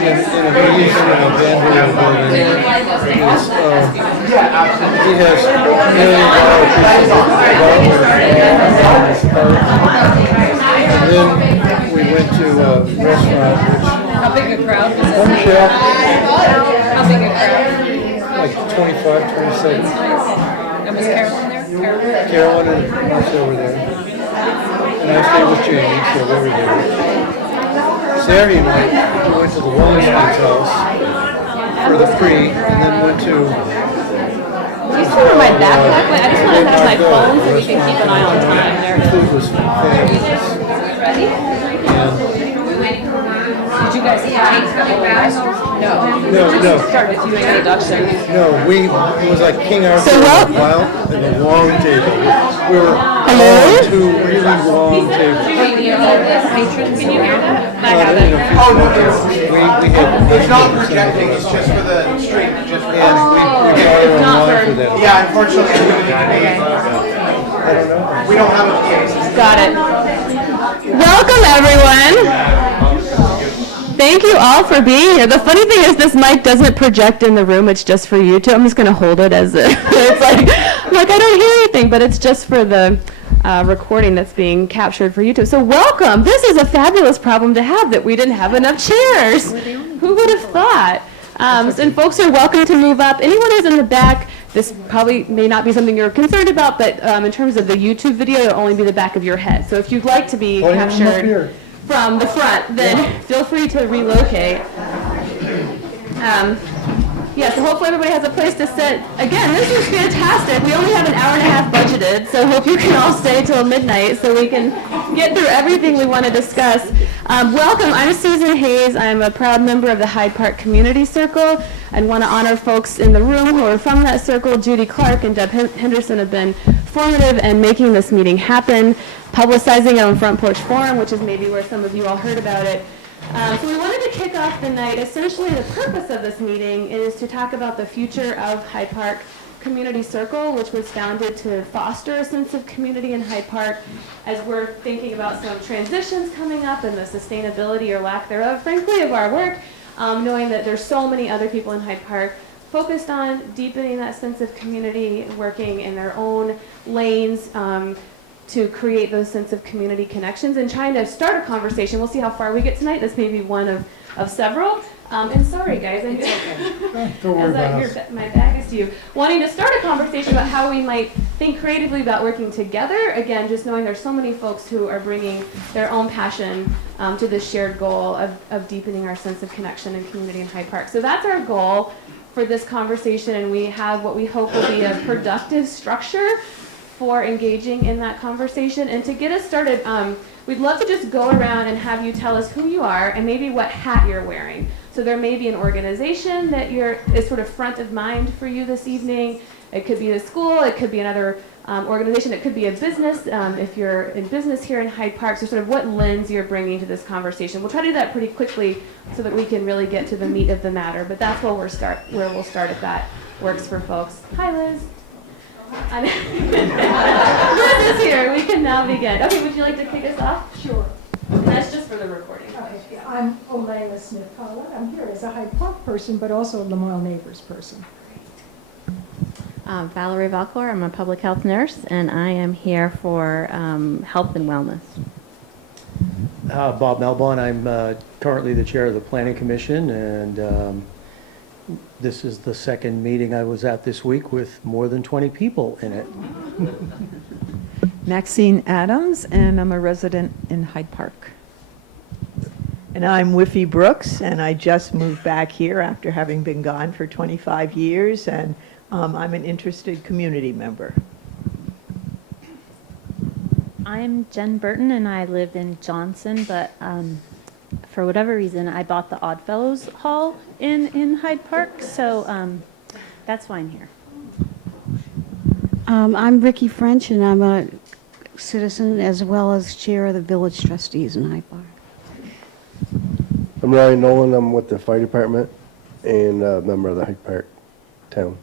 in a meeting in a band building. He has $1 million and then we went to a restaurant. How big a crowd was it? How big a crowd? Like 25, 27. Nice. And was Carolyn there? Carolyn and Marcia were there. And I stayed with Jamie, so they were there. Saturday night, we went to the Wallenstein's house for the pre, and then went to... Do you still have my backpack? I just want to have my phone so we can keep an eye on time. There it The is. food was fabulous. Ready? And Did you guys eat the whole restaurant? No. no. Start with you introduction. No, it was like King Arthur and a long table. We were on two really long tables. Patrons, can you hear that? I have it. We had It's not projecting, it's just for the stream, just for and we bought our own wine for them. Yeah, unfortunately, we don't have a PA. Got it. Welcome, everyone. Thank you all for being here. The funny thing is this mic doesn't project in the room. It's just for YouTube. I'm just going to hold it as it's like I don't hear anything, but it's just for the recording that's being captured for YouTube. So welcome. This is a fabulous problem to have that we didn't have enough chairs. Who would have thought? And folks are welcome to move up. Anyone who's in the back, this probably may not be something you're concerned about, but in terms of the YouTube video, it'll only be the back of your head. So if you'd like to be captured from the front, then feel free to relocate. Yeah, so hopefully everybody has a place to sit. Again, this is fantastic. We only have an hour and a half budgeted, so hope you can all stay till midnight so we can get through everything we want to discuss. Welcome, I'm Susan Hayes. I'm a proud member of the Hyde Park Community Circle and want to honor folks in the room who are from that circle. Judy Clark and Deb Henderson have been formative in making this meeting happen, publicizing it on Front Porch Forum, which is maybe where some of you all heard about it. So we wanted to kick off the night. Essentially, the purpose of this meeting is to talk about the future of Hyde Park Community Circle, which was founded to foster a sense of community in Hyde Park as we're thinking about some transitions coming up and the sustainability or lack thereof, frankly, of our work, knowing that there's so many other people in Hyde Park focused on deepening that sense of community, working in their own lanes, to create those sense of community connections and trying to start a conversation. We'll see how far we get tonight. This may be one of several. And sorry, guys. Don't worry about us. My bag is to you. Wanting to start a conversation about how we might think creatively about working together. Again, just knowing there's so many folks who are bringing their own passion to this shared goal of deepening our sense of connection and community in Hyde Park. So that's our goal for this conversation, and we have what we hope will be a productive structure for engaging in that conversation. And to get us started, we'd love to just go around and have you tell us who you are and maybe what hat you're wearing. So there may be an organization that is sort of front of mind for you this evening. It could be the school, it could be another organization, it could be a business, if you're in business here in Hyde Park. So sort of what lens you're bringing to this conversation. We'll try to do that pretty quickly so that we can really get to the meat of the matter, but that's where we'll start if that works for folks. Hi, Liz. Liz is here. We can now begin. Okay, would you like to kick us off? Sure. And that's just for the recording. Okay. I'm Olayla Smith-Collett. I'm here as a Hyde Park person, but also a Lamoille Neighbors person. Valerie Valcor. I'm a public health nurse, and I am here for health and wellness. Bob Melbon. I'm currently the chair of the Planning Commission, and this is the second meeting I was at this week with more than 20 people in it. Maxine Adams, and I'm a resident in Hyde Park. And I'm Whiffy Brooks, and I just moved back here after having been gone for 25 years, and I'm an interested community member. I'm Jen Burton, and I live in Johnson, but for whatever reason, I bought the Oddfellows Hall in Hyde Park, so that's why I'm here. I'm Ricky French, and I'm a citizen as well as chair of the Village Trustees in Hyde Park. I'm Ryan Nolan. I'm with the fire department and a member of the Hyde Park town.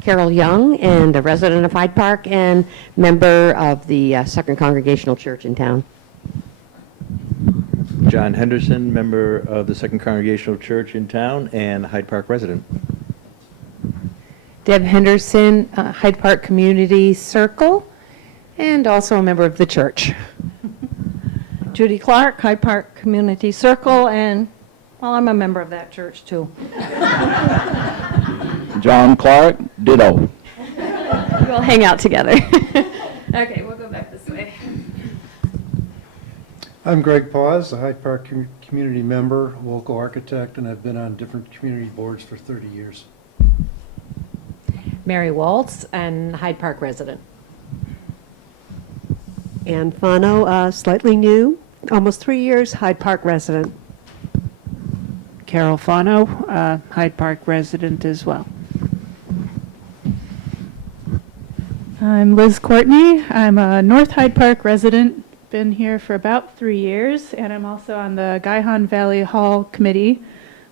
Carol Young, and a resident of Hyde Park and member of the Second Congregational Church in town. John Henderson, member of the Second Congregational Church in town and Hyde Park resident. Deb Henderson, Hyde Park Community Circle, and also a member of the church. Judy Clark, Hyde Park Community Circle, and, well, I'm a member of that church, too. John Clark, ditto. We'll hang out together. Okay, we'll go back this way. I'm Greg Paz, a Hyde Park community member, local architect, and I've been on different community boards for 30 years. Mary Waltz, and Hyde Park resident. Ann Fano, slightly new, almost 3 years, Hyde Park resident. Carol Fano, Hyde Park resident as well. I'm Liz Courtney. I'm a North Hyde Park resident, been here for about 3 years, and I'm also on the Guihon Valley Hall Committee,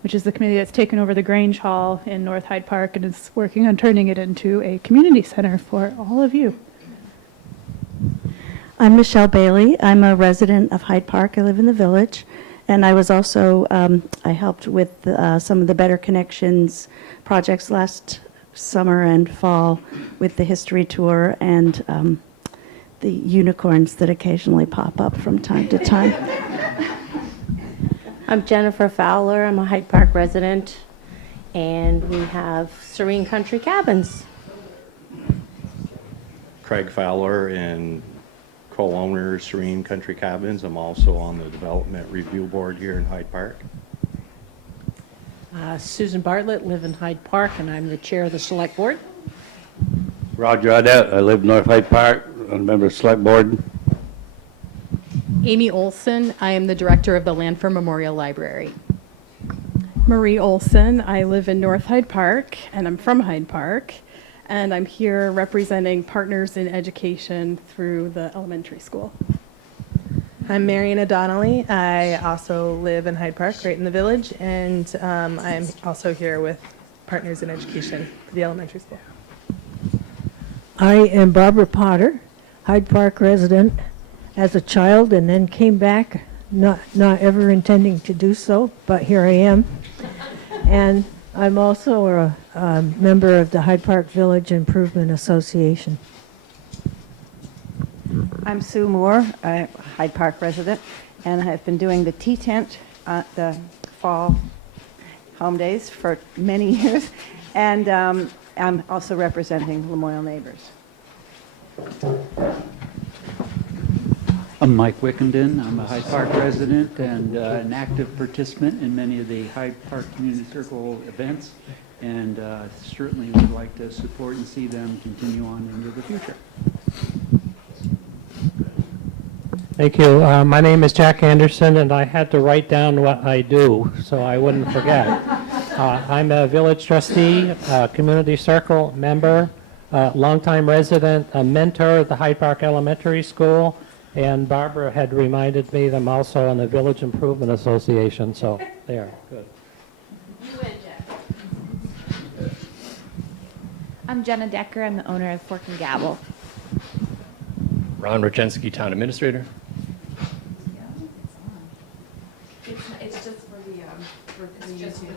which is the committee that's taken over the Grange Hall in North Hyde Park and is working on turning it into a community center for all of you. I'm Michelle Bailey. I'm a resident of Hyde Park. I live in the Village, and I was also, I helped with some of the Better Connections projects last summer and fall with the history tour and the unicorns that occasionally pop up from time to time. I'm Jennifer Fowler. I'm a Hyde Park resident, and we have Serene Country Cabins. Craig Fowler and co-owner Serene Country Cabins. I'm also on the Development Review Board here in Hyde Park. Susan Bartlett, live in Hyde Park, and I'm the chair of the Select Board. Roger Audette, I live North Hyde Park, I'm a member of Select Board. Amy Olson, I am the director of the Lanford Memorial Library. Marie Olson, I live in North Hyde Park, and I'm from Hyde Park, and I'm here representing Partners in Education through the elementary school. I'm Marion O'Donnelly. I also live in Hyde Park, right in the Village, and I'm also here with Partners in Education for the elementary school. I am Barbara Potter, Hyde Park resident as a child, and then came back, not ever intending to do so, but here I am. And I'm also a member of the Hyde Park Village Improvement Association. I'm Sue Moore, a Hyde Park resident, and I've been doing the tea tent at the fall home days for many years, and I'm also representing Lamoille Neighbors. I'm Mike Wickenden. I'm a Hyde Park resident and an active participant in many of the Hyde Park Community Circle events, and certainly would like to support and see them continue on into the future. Thank you. My name is Jack Anderson, and I had to write down what I do so I wouldn't forget. I'm a village trustee, community circle member, longtime resident, a mentor at the Hyde Park Elementary School, and Barbara had reminded me that I'm also on the Village Improvement Association, so there, good. You win, Jack. I'm Jenna Decker. I'm the owner of Fork and Gavel. Ron Rachensky, Town Administrator. It's just for the YouTube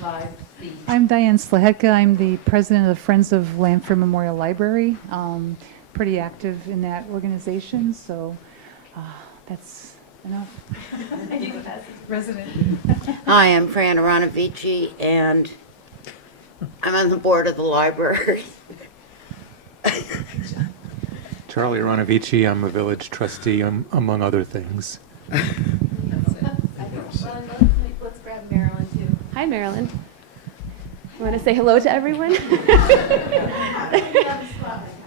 live feed. I'm Diane Slahetka. I'm the president of the Friends of Lanford Memorial Library. Pretty active in that organization, so that's enough. Resident. Hi, I'm Fran Aronovici, and I'm on the board of the library. Charlie Aronovici, I'm a village trustee, among other things. Let's grab Marilyn, too. Hi, Marilyn. You want to say hello to everyone?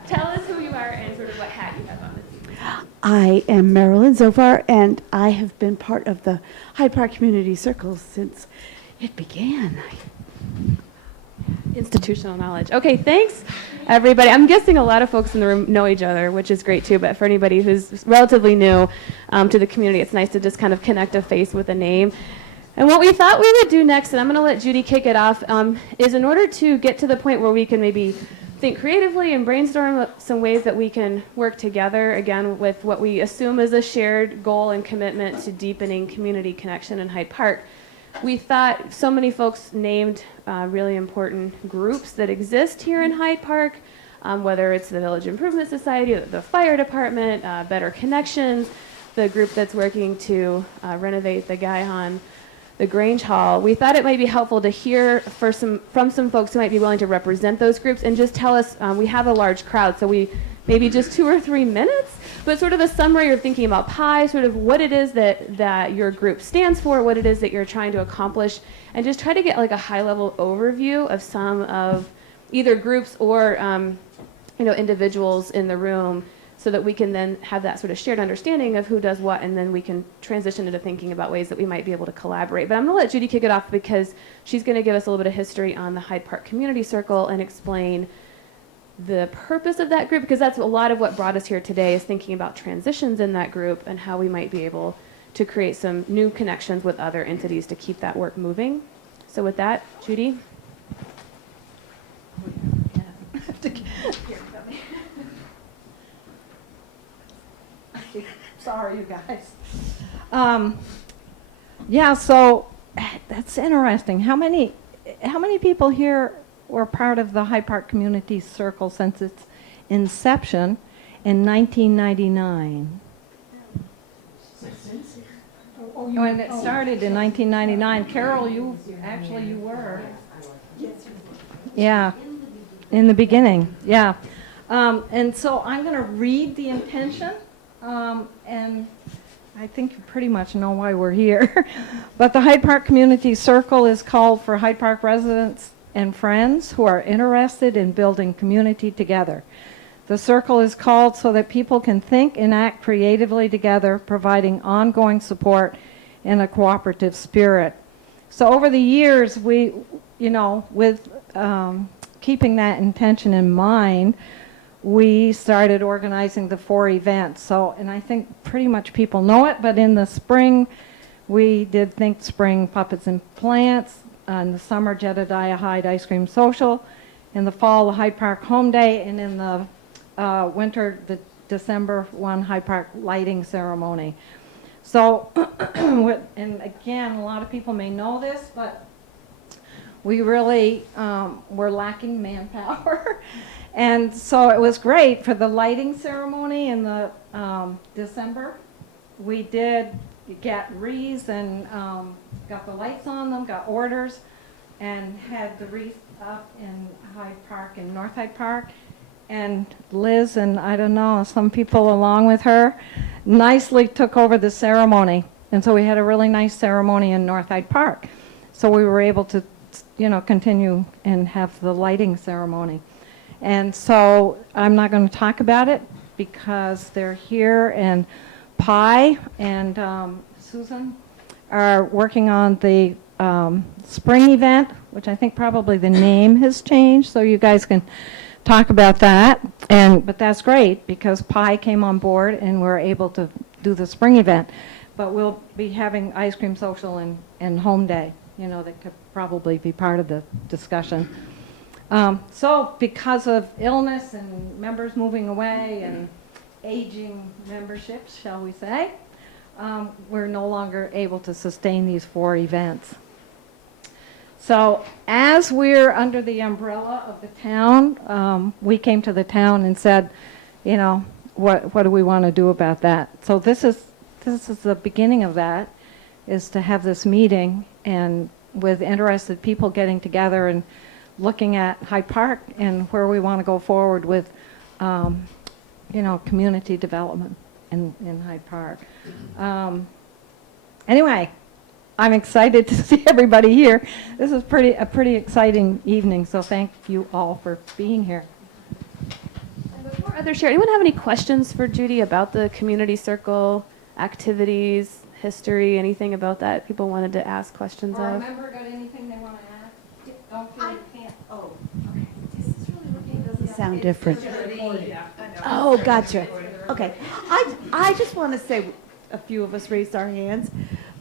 Tell us who you are and sort of what hat you have on this evening. I am Marilyn Zofar, and I have been part of the Hyde Park Community Circle since it began. Institutional knowledge. Okay, thanks, everybody. I'm guessing a lot of folks in the room know each other, which is great, too, but for anybody who's relatively new to the community, it's nice to just kind of connect a face with a name. And what we thought we would do next, and I'm going to let Judy kick it off, is in order to get to the point where we can maybe think creatively and brainstorm some ways that we can work together, again, with what we assume is a shared goal and commitment to deepening community connection in Hyde Park. We thought so many folks named really important groups that exist here in Hyde Park, whether it's the Village Improvement Society, the fire department, Better Connections, the group that's working to renovate the Guy-Han, the Grange Hall. We thought it might be helpful to hear from some folks who might be willing to represent those groups and just tell us, we have a large crowd, so we maybe just 2 or 3 minutes, but sort of a summary of thinking about PI, sort of what it is that your group stands for, what it is that you're trying to accomplish, and just try to get like a high-level overview of some of either groups or individuals in the room, so that we can then have that sort of shared understanding of who does what, and then we can transition into thinking about ways that we might be able to collaborate. But I'm going to let Judy kick it off because she's going to give us a little bit of history on the Hyde Park Community Circle and explain the purpose of that group, because that's a lot of what brought us here today, is thinking about transitions in that group and how we might be able to create some new connections with other entities to keep that work moving. So with that, Judy. Sorry, you guys. Yeah, so that's interesting. How many people here were part of the Hyde Park Community Circle since its inception in 1999? When it started in 1999, Carol, you were. Yeah, in the beginning, yeah. And so I'm going to read the intention. And I think you pretty much know why we're here. But the Hyde Park Community Circle is called for Hyde Park residents and friends who are interested in building community together. The circle is called so that people can think and act creatively together, providing ongoing support in a cooperative spirit. So over the years, we, with keeping that intention in mind, we started organizing the 4 events. So, and I think pretty much people know it, but in the spring, we did Think Spring Puppets and Plants. In the summer, Jedediah Hyde Ice Cream Social. In the fall, the Hyde Park Home Day. And in the winter, the December 1 Hyde Park Lighting Ceremony. So, and again, a lot of people may know this, but we really were lacking manpower. And so it was great for the lighting ceremony in the December. We did get wreaths and got the lights on them, got orders, and had the wreath up in Hyde Park, in North Hyde Park. And Liz and I don't know, some people along with her nicely took over the ceremony. And so we had a really nice ceremony in North Hyde Park. So we were able to, continue and have the lighting ceremony. And so I'm not going to talk about it because they're here, and Pi and Susan are working on the spring event, which I think probably the name has changed, so you guys can talk about that. But that's great because Pi came on board and we're able to do the spring event. But we'll be having ice cream social and home day, that could probably be part of the discussion. So because of illness and members moving away and aging memberships, shall we say, we're no longer able to sustain these 4 events. So as we're under the umbrella of the town, we came to the town and said, what do we want to do about that? So this is the beginning of that, is to have this meeting and with interested people getting together and looking at Hyde Park and where we want to go forward with, community development in Hyde Park. Anyway, I'm excited to see everybody here. This is a pretty exciting evening, so thank you all for being here. And before others share, anyone have any questions for Judy about the community circle activities, history, anything about that people wanted to ask questions Or a of? member got anything they want to add? Don't feel you can't. Oh, Sound different. Oh, gotcha. Okay. I just want to say, a few of us raised our hands,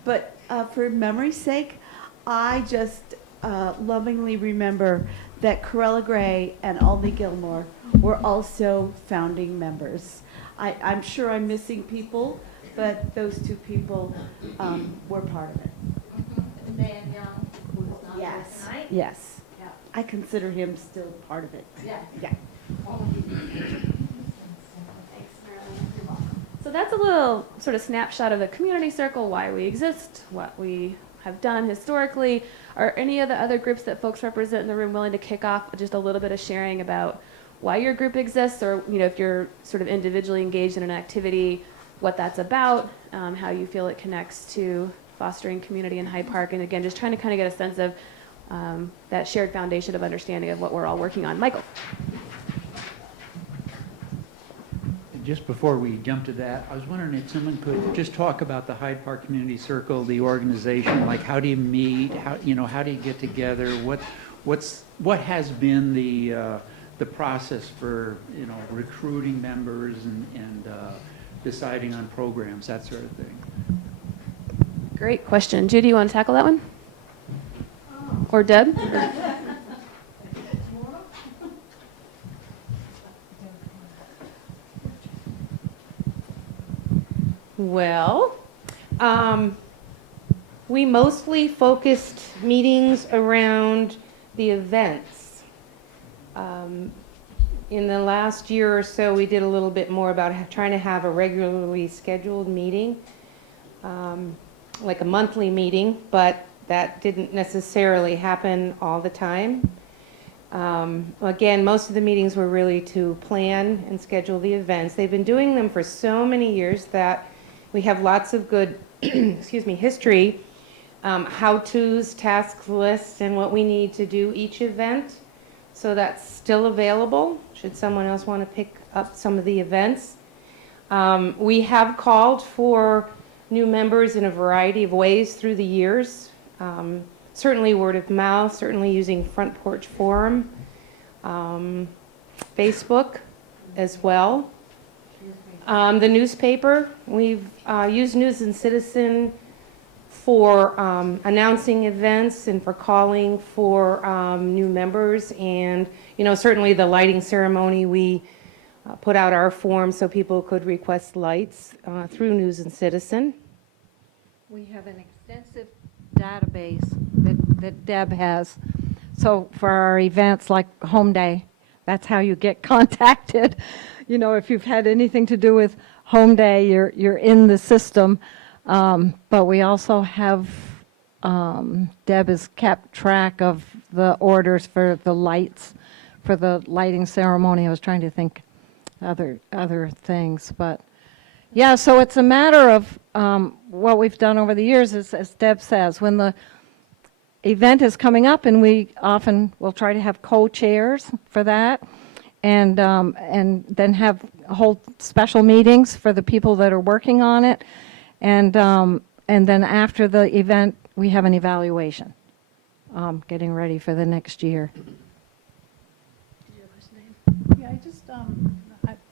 but for memory's sake, I just lovingly remember that Corella Gray and Aldi Gilmore were also founding members. I'm sure I'm missing people, but those two people were part of it. Dan Young, who's not here Yes, tonight. yes. Yeah. I consider him still part of it. Yeah. Yeah. So that's a little sort of snapshot of the community circle, why we exist, what we have done historically. Are any of the other groups that folks represent in the room willing to kick off just a little bit of sharing about why your group exists, or if you're sort of individually engaged in an activity, what that's about, how you feel it connects to fostering community in Hyde Park, and again, just trying to kind of get a sense of that shared foundation of understanding of what we're all working on. Michael. Just before we jump to that, I was wondering if someone could just talk about the Hyde Park Community Circle, the organization, like how do you meet, how do you get together, what has been the process for recruiting members and deciding on programs, that sort of thing. Great question. Judy, you want to tackle that one? Or Deb? Well, we mostly focused meetings around the events. In the last year or so, we did a little bit more about trying to have a regularly scheduled meeting, like a monthly meeting, but that didn't necessarily happen all the time. Again, most of the meetings were really to plan and schedule the events. They've been doing them for so many years that we have lots of good, history, how-tos, task lists, and what we need to do each event. So that's still available, should someone else want to pick up some of the events. We have called for new members in a variety of ways through the years. Certainly word of mouth, certainly using Front Porch Forum, Facebook as well. The newspaper, we've used News and Citizen for announcing events and for calling for new members, and certainly the lighting ceremony, we put out our form so people could request lights through News and Citizen. We have an extensive database that Deb has. So for our events like Home Day, that's how you get contacted. If you've had anything to do with Home Day, you're in the system. But we also have, Deb has kept track of the orders for the lights, for the lighting ceremony. I was trying to think other things, but yeah, so it's a matter of what we've done over the years is, as Deb says, when the event is coming up, and we often will try to have co-chairs for that, and then have hold special meetings for the people that are working on it, and then after the event we have an evaluation, getting ready for the next year. Yeah,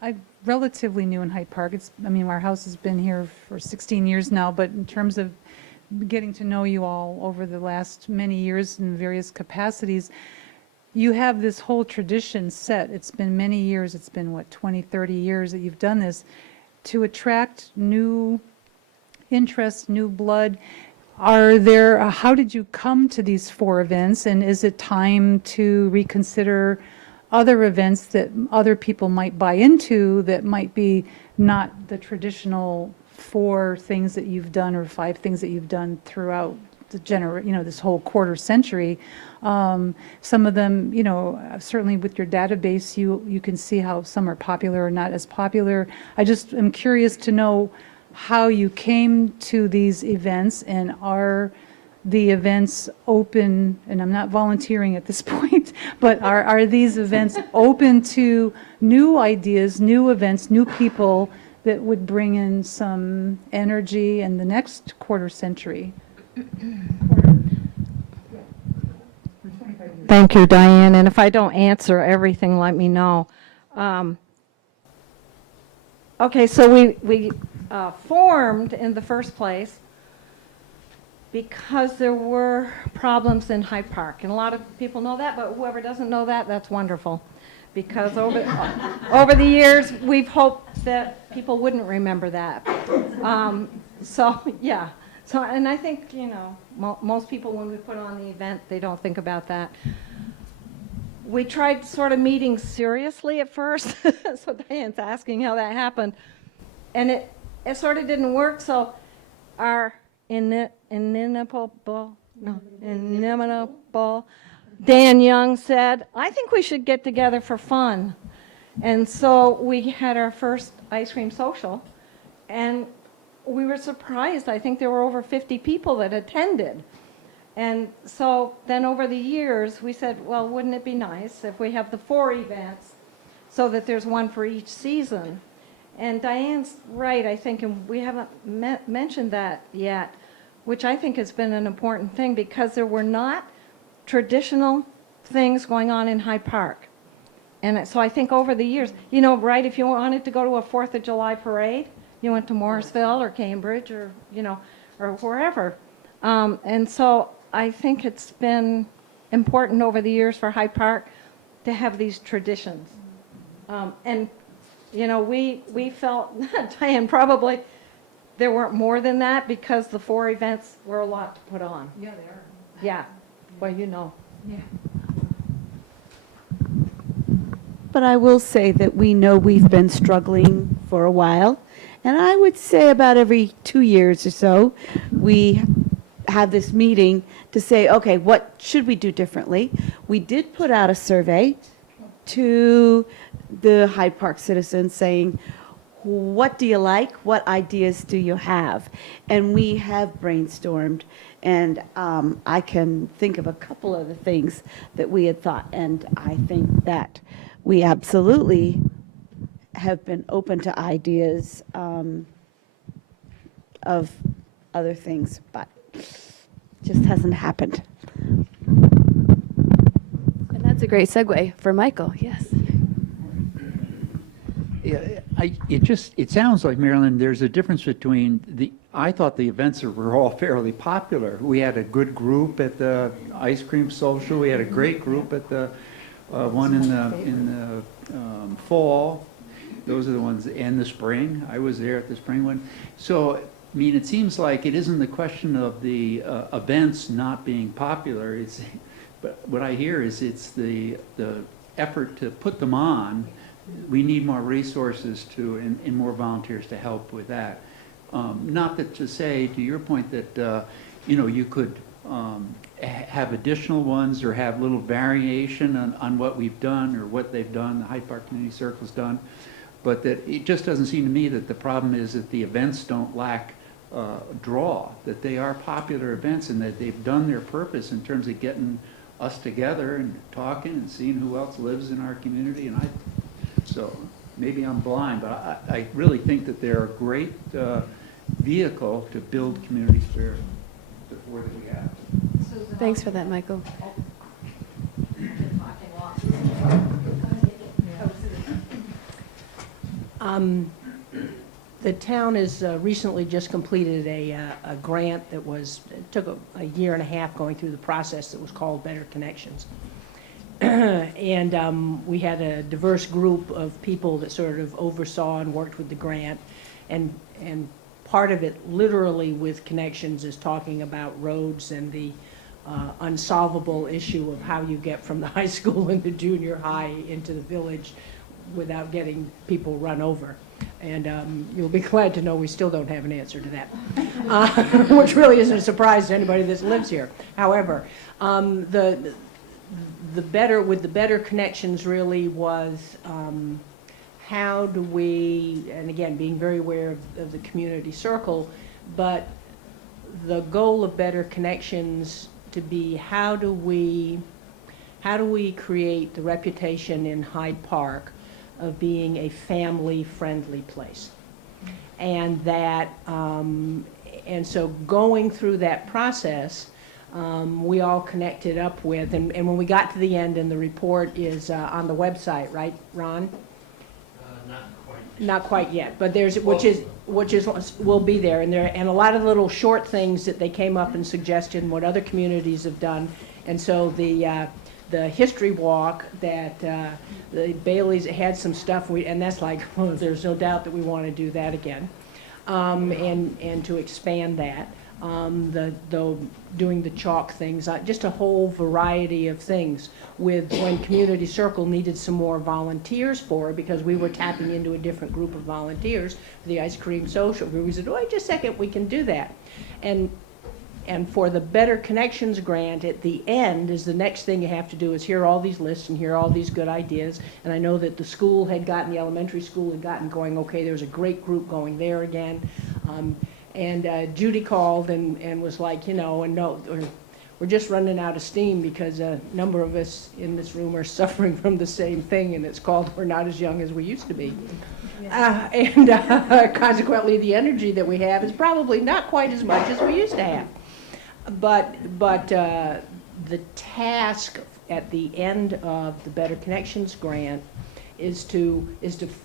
I'm relatively new in Hyde Park. Our house has been here for 16 years now, but in terms of getting to know you all over the last many years in various capacities, you have this whole tradition set. It's been many years, it's been 20, 30 years that you've done this to attract new interest, new blood. How did you come to these 4 events, and is it time to reconsider other events that other people might buy into that might be not the traditional 4 things that you've done or 5 things that you've done throughout the this whole quarter century? Some of them, certainly with your database, you can see how some are popular or not as popular. I just am curious to know how you came to these events, and are the events open, and I'm not volunteering at this point, but are these events open to new ideas, new events, new people that would bring in some energy in the next quarter century? Thank you, Diane, and if I don't answer everything, let me know. Okay, so we formed in the first place because there were problems in Hyde Park. And a lot of people know that, but whoever doesn't know that, that's wonderful. Because over the years, we've hoped that people wouldn't remember that. So, yeah. So, and I think, you know, most people, when we put on the event, they don't think about that. We tried sort of meeting seriously at first. So Diane's asking how that happened. And it sort of didn't work. So our inimitable Dan Young said, I think we should get together for fun. And so we had our first ice cream social, and we were surprised. I think there were over 50 people that attended. And so then over the years, we said, well, wouldn't it be nice if we have the 4 events so that there's one for each season? And Diane's right, I think, and we haven't mentioned that yet, which I think has been an important thing, because there were not traditional things going on in Hyde Park. And so I think over the years, you know, right, if you wanted to go to a 4th of July parade, you went to Morrisville or Cambridge or, you know, or wherever. And so I think it's been important over the years for Hyde Park to have these traditions. And, you know, we felt, Diane, probably there weren't more than that, because the 4 events were a lot to put on. Yeah, they are. Yeah. Well, you know. Yeah. But I will say that we know we've been struggling for a while. And I would say about every 2 years or so, we have this meeting to say, okay, what should we do differently? We did put out a survey to the Hyde Park citizens saying, what do you like? What ideas do you have? And we have brainstormed, and I can think of a couple of the things that we had thought, and I think that we absolutely have been open to ideas of other things, but just hasn't happened. And that's a great segue for Michael, yes. Yeah, it sounds like, Marilyn, there's a difference between I thought the events were all fairly popular. We had a good group at the ice cream social. We had a great group at the one in the fall. Those are the ones, and the spring. I was there at the spring one. So, I mean, it seems like it isn't the question of the events not being popular. But what I hear is it's the effort to put them on. We need more resources and more volunteers to help with that. Not that to say, to your point, that you know, you could have additional ones or have little variation on what we've done or what they've done, the Hyde Park Community Circle's done, but that it just doesn't seem to me that the problem is that the events don't lack draw, that they are popular events and that they've done their purpose in terms of getting us together and talking and seeing who else lives in our community. And so maybe I'm blind, but I really think that they're a great vehicle to build community spirit, the 4 that we have. Thanks for that, Michael. The town has recently just completed a grant that took a year and a half going through the process that was called Better Connections. And we had a diverse group of people that sort of oversaw and worked with the grant. And part of it, literally with Connections, is talking about roads and the unsolvable issue of how you get from the high school and the junior high into the village without getting people run over. And you'll be glad to know we still don't have an answer to that, which really isn't a surprise to anybody that lives here. However, the Better Connections really was how do we, and again, being very aware of the community circle, but the goal of Better Connections to be how do we create the reputation in Hyde Park of being a family-friendly place. And that, and so going through that process, we all connected up with, and when we got to the end, and the report is on the website, right, Ron? Not quite Not quite yet, but which will be there, and a lot of little short things that they came up and suggested and what other communities have done. And so the history walk that the Baileys had some stuff, and that's like, oh, there's no doubt that we want to do that again, and to expand that. Doing the chalk things, just a whole variety of things. With when Community Circle needed some more volunteers for it, because we were tapping into a different group of volunteers for the ice cream social. We said, "Oh, just a second, we can do that." And for the Better Connections grant, at the end is the next thing you have to do is hear all these lists and hear all these good ideas. And I know that the school had gotten, the elementary school had gotten going, okay, there's a great group going there again. And Judy called and was like, you know, and no, we're just running out of steam because a number of us in this room are suffering from the same thing, and it's called We're Not As Young As We Used to Be. Consequently, the energy that we have is probably not quite as much as we used to have. But the task at the end of the Better Connections grant is to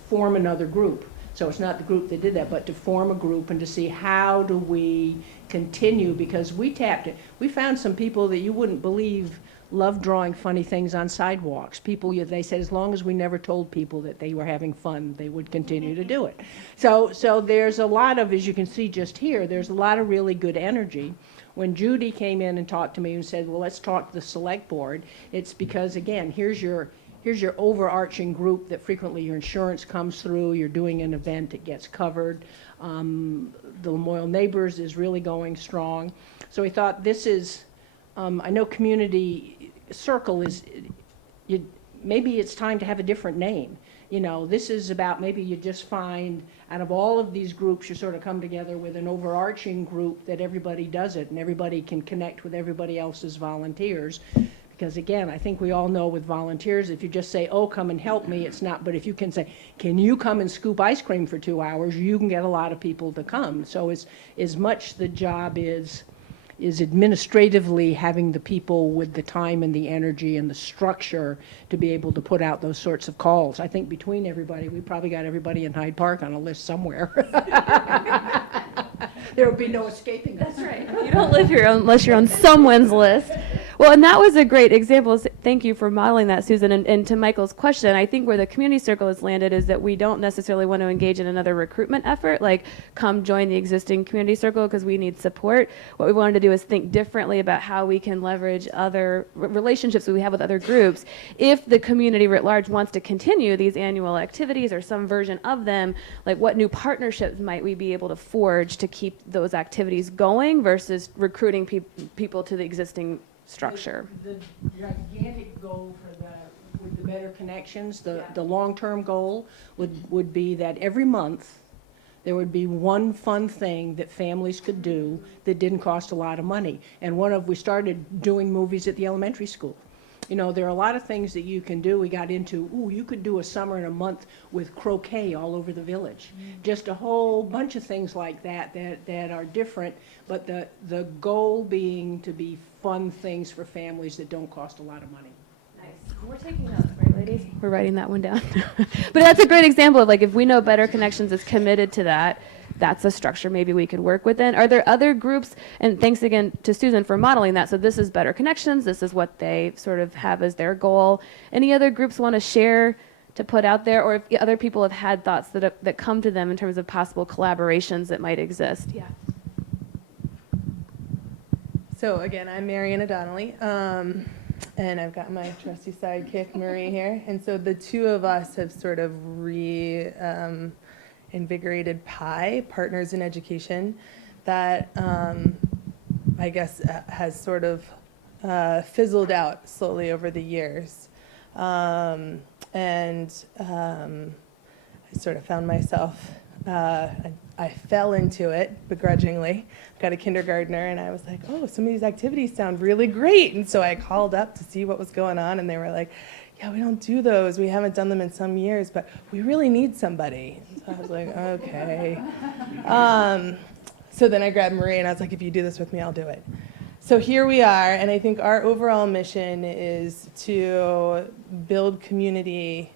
form another group. So it's not the group that did that, but to form a group and to see how do we continue, because we tapped it. We found some people that you wouldn't believe love drawing funny things on sidewalks. People, they said as long as we never told people that they were having fun, they would continue to do it. So there's a lot of, as you can see just here, there's a lot of really good energy. When Judy came in and talked to me and said, well, let's talk to the select board, it's because, again, here's your overarching group that frequently your insurance comes through, you're doing an event, it gets covered. The Lamoille Neighbors is really going strong. So we thought this is, I know Community Circle is, maybe it's time to have a different name. You know, this is about maybe you just find out of all of these groups, you sort of come together with an overarching group that everybody does it and everybody can connect with everybody else's volunteers. Because again, I think we all know with volunteers, if you just say, oh, come and help me, it's not, but if you can say, can you come and scoop ice cream for 2 hours, you can get a lot of people to come. So it's as much the job is administratively having the people with the time and the energy and the structure to be able to put out those sorts of calls. I think between everybody, we probably got everybody in Hyde Park on a list somewhere. There would be no escaping us. That's right. You don't live here unless you're on someone's list. Well, and that was a great example. Thank you for modeling that, Susan. And to Michael's question, I think where the Community Circle has landed is that we don't necessarily want to engage in another recruitment effort, like come join the existing Community Circle because we need support. What we wanted to do is think differently about how we can leverage other relationships that we have with other groups. If the community writ large wants to continue these annual activities or some version of them, like what new partnerships might we be able to forge to keep those activities going versus recruiting people to the existing structure. The gigantic goal with the Better Connections, the long-term goal would be that every month there would be one fun thing that families could do that didn't cost a lot of money. And we started doing movies at the elementary school. You know, there are a lot of things that you can do. We got into, you could do a summer and a month with croquet all over the village. Just a whole bunch of things like that are different, but the goal being to be fun things for families that don't cost a lot of money. Nice. We're taking notes, right, ladies? We're writing that one down. But that's a great example of, like, if we know Better Connections is committed to that, that's a structure maybe we could work within. Are there other groups, and thanks again to Susan for modeling that, so this is Better Connections, this is what they sort of have as their goal. Any other groups want to share to put out there, or if other people have had thoughts that come to them in terms of possible collaborations that might exist? Yeah. So again, I'm Mariana Donnelly, and I've got my trusty sidekick, Marie, here. And so the two of us have sort of invigorated PIE, Partners in Education, that I guess has sort of fizzled out slowly over the years. I sort of found myself, I fell into it begrudgingly. Got a kindergartner, and I was like, oh, some of these activities sound really great. And so I called up to see what was going on, and they were like, yeah, we don't do those. We haven't done them in some years, but we really need somebody. So I was like, okay. So then I grabbed Marie, and I was like, if you do this with me, I'll do it. So here we are, and I think our overall mission is to build community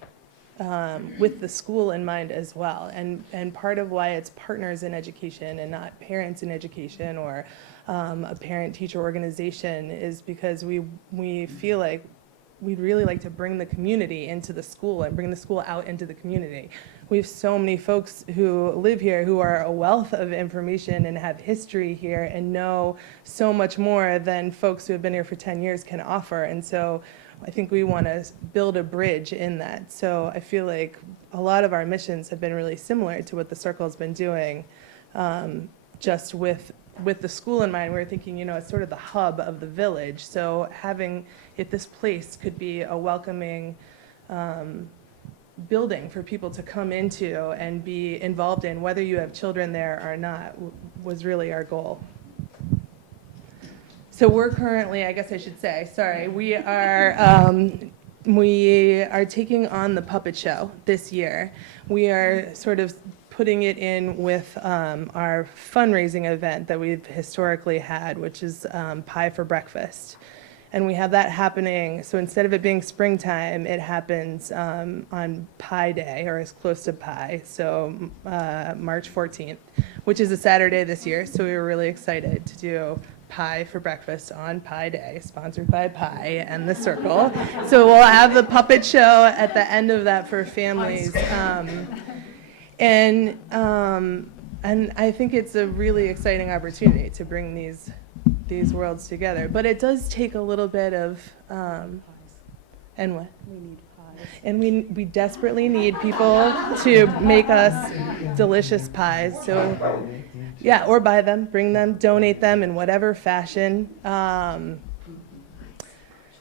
with the school in mind as well. And part of why it's partners in education and not parents in education or a parent-teacher organization is because we feel like we'd really like to bring the community into the school and bring the school out into the community. We have so many folks who live here who are a wealth of information and have history here and know so much more than folks who have been here for 10 years can offer. And so I think we want to build a bridge in that. So I feel like a lot of our missions have been really similar to what the Circle's been doing, just with the school in mind. We're thinking, it's sort of the hub of the village. So having this place could be a welcoming building for people to come into and be involved in, whether you have children there or not, was really our goal. So we're currently, I guess I should say, sorry, we are taking on the puppet show this year. We are sort of putting it in with our fundraising event that we've historically had, which is Pie for Breakfast. And we have that happening, so instead of it being springtime, it happens on Pie Day, or as close to Pie, so March 14th, which is a Saturday this year, so we were really excited to do Pie for Breakfast on Pie Day, sponsored by Pie and the Circle. So we'll have the puppet show at the end of that for families. And I think it's a really exciting opportunity to bring these worlds together. But it does take a little bit of, and what? We need pies. And we desperately need people to make us delicious pies. So, yeah, or buy them, bring them, donate them in whatever fashion.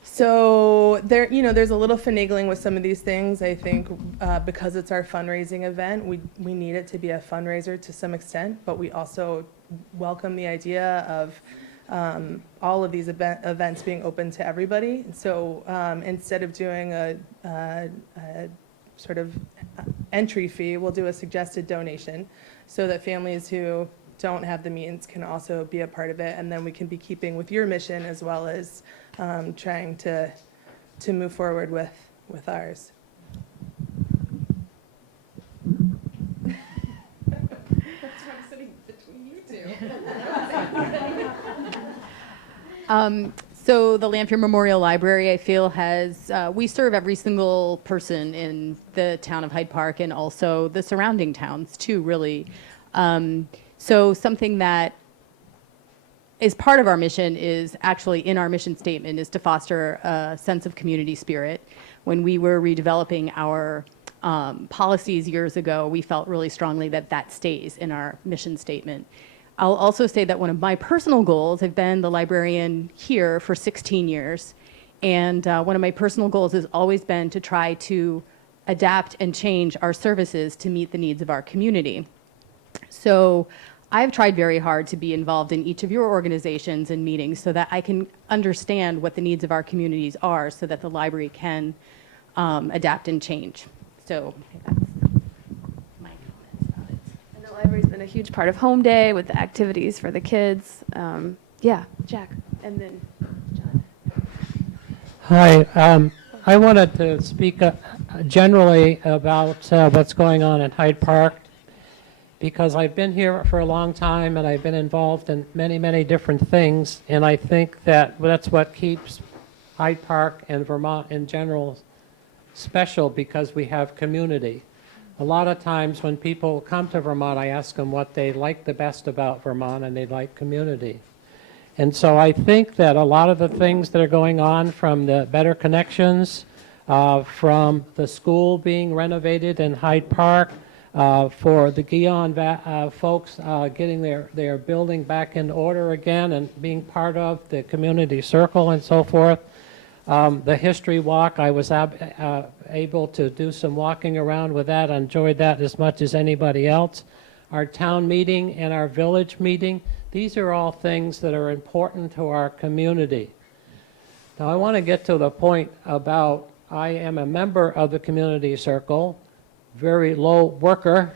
So there's a little finagling with some of these things. I think because it's our fundraising event, we need it to be a fundraiser to some extent, but we also welcome the idea of all of these events being open to everybody. So instead of doing a sort of entry fee, we'll do a suggested donation so that families who don't have the means can also be a part of it, and then we can be keeping with your mission as well as trying to move forward with ours. That's why I'm sitting between you two. So the Lanphier Memorial Library, I feel, has, we serve every single person in the town of Hyde Park and also the surrounding towns too, really. So something that is part of our mission is actually in our mission statement is to foster a sense of community spirit. When we were redeveloping our policies years ago, we felt really strongly that that stays in our mission statement. I'll also say that one of my personal goals, I've been the librarian here for 16 years, and one of my personal goals has always been to try to adapt and change our services to meet the needs of our community. So I've tried very hard to be involved in each of your organizations and meetings so that I can understand what the needs of our communities are so that the library can adapt and change. So that's my comments about it. And the library's been a huge part of Home Day with the activities for the kids. Yeah, Jack, and then John. Hi, I wanted to speak generally about what's going on in Hyde Park, because I've been here for a long time and I've been involved in many, many different things, and I think that that's what keeps Hyde Park and Vermont in general special, because we have community. A lot of times when people come to Vermont, I ask them what they like the best about Vermont, and they like community. And so I think that a lot of the things that are going on, from the Better Connections, from the school being renovated in Hyde Park, for the Guion folks getting their building back in order again and being part of the community circle and so forth. The history walk, I was able to do some walking around with that. I enjoyed that as much as anybody else. Our town meeting and our village meeting, these are all things that are important to our community. Now I want to get to the point about, I am a member of the community circle, very low worker,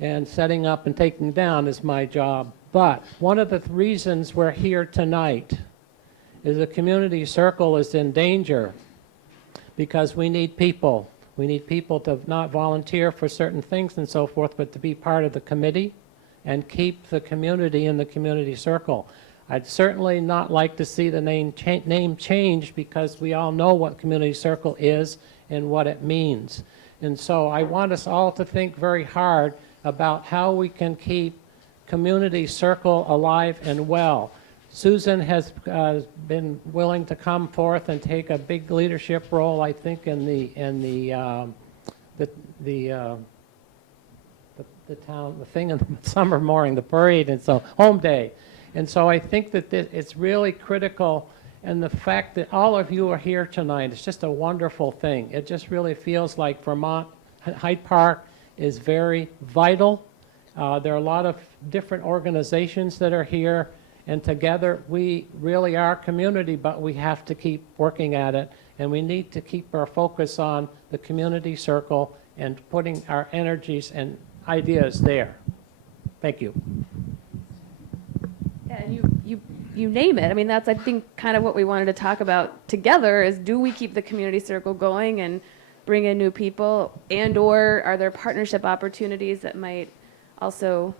and setting up and taking down is my job. But one of the reasons we're here tonight is the community circle is in danger because we need people. We need people to not volunteer for certain things and so forth, but to be part of the committee and keep the community in the community circle. I'd certainly not like to see the name change because we all know what community circle is and what it means. And so I want us all to think very hard about how we can keep community circle alive and well. Susan has been willing to come forth and take a big leadership role, I think, in the town, the thing in the summer morning, the parade, and so home day. And so I think that it's really critical, and the fact that all of you are here tonight is just a wonderful thing. It just really feels like Vermont, Hyde Park is very vital. There are a lot of different organizations that are here, and together we really are community, but we have to keep working at it, and we need to keep our focus on the community circle and putting our energies and ideas there. Thank you. Yeah, and you name it. I mean, that's, I think, kind of what we wanted to talk about together is, do we keep the community circle going and bring in new people, and or are there partnership opportunities that might also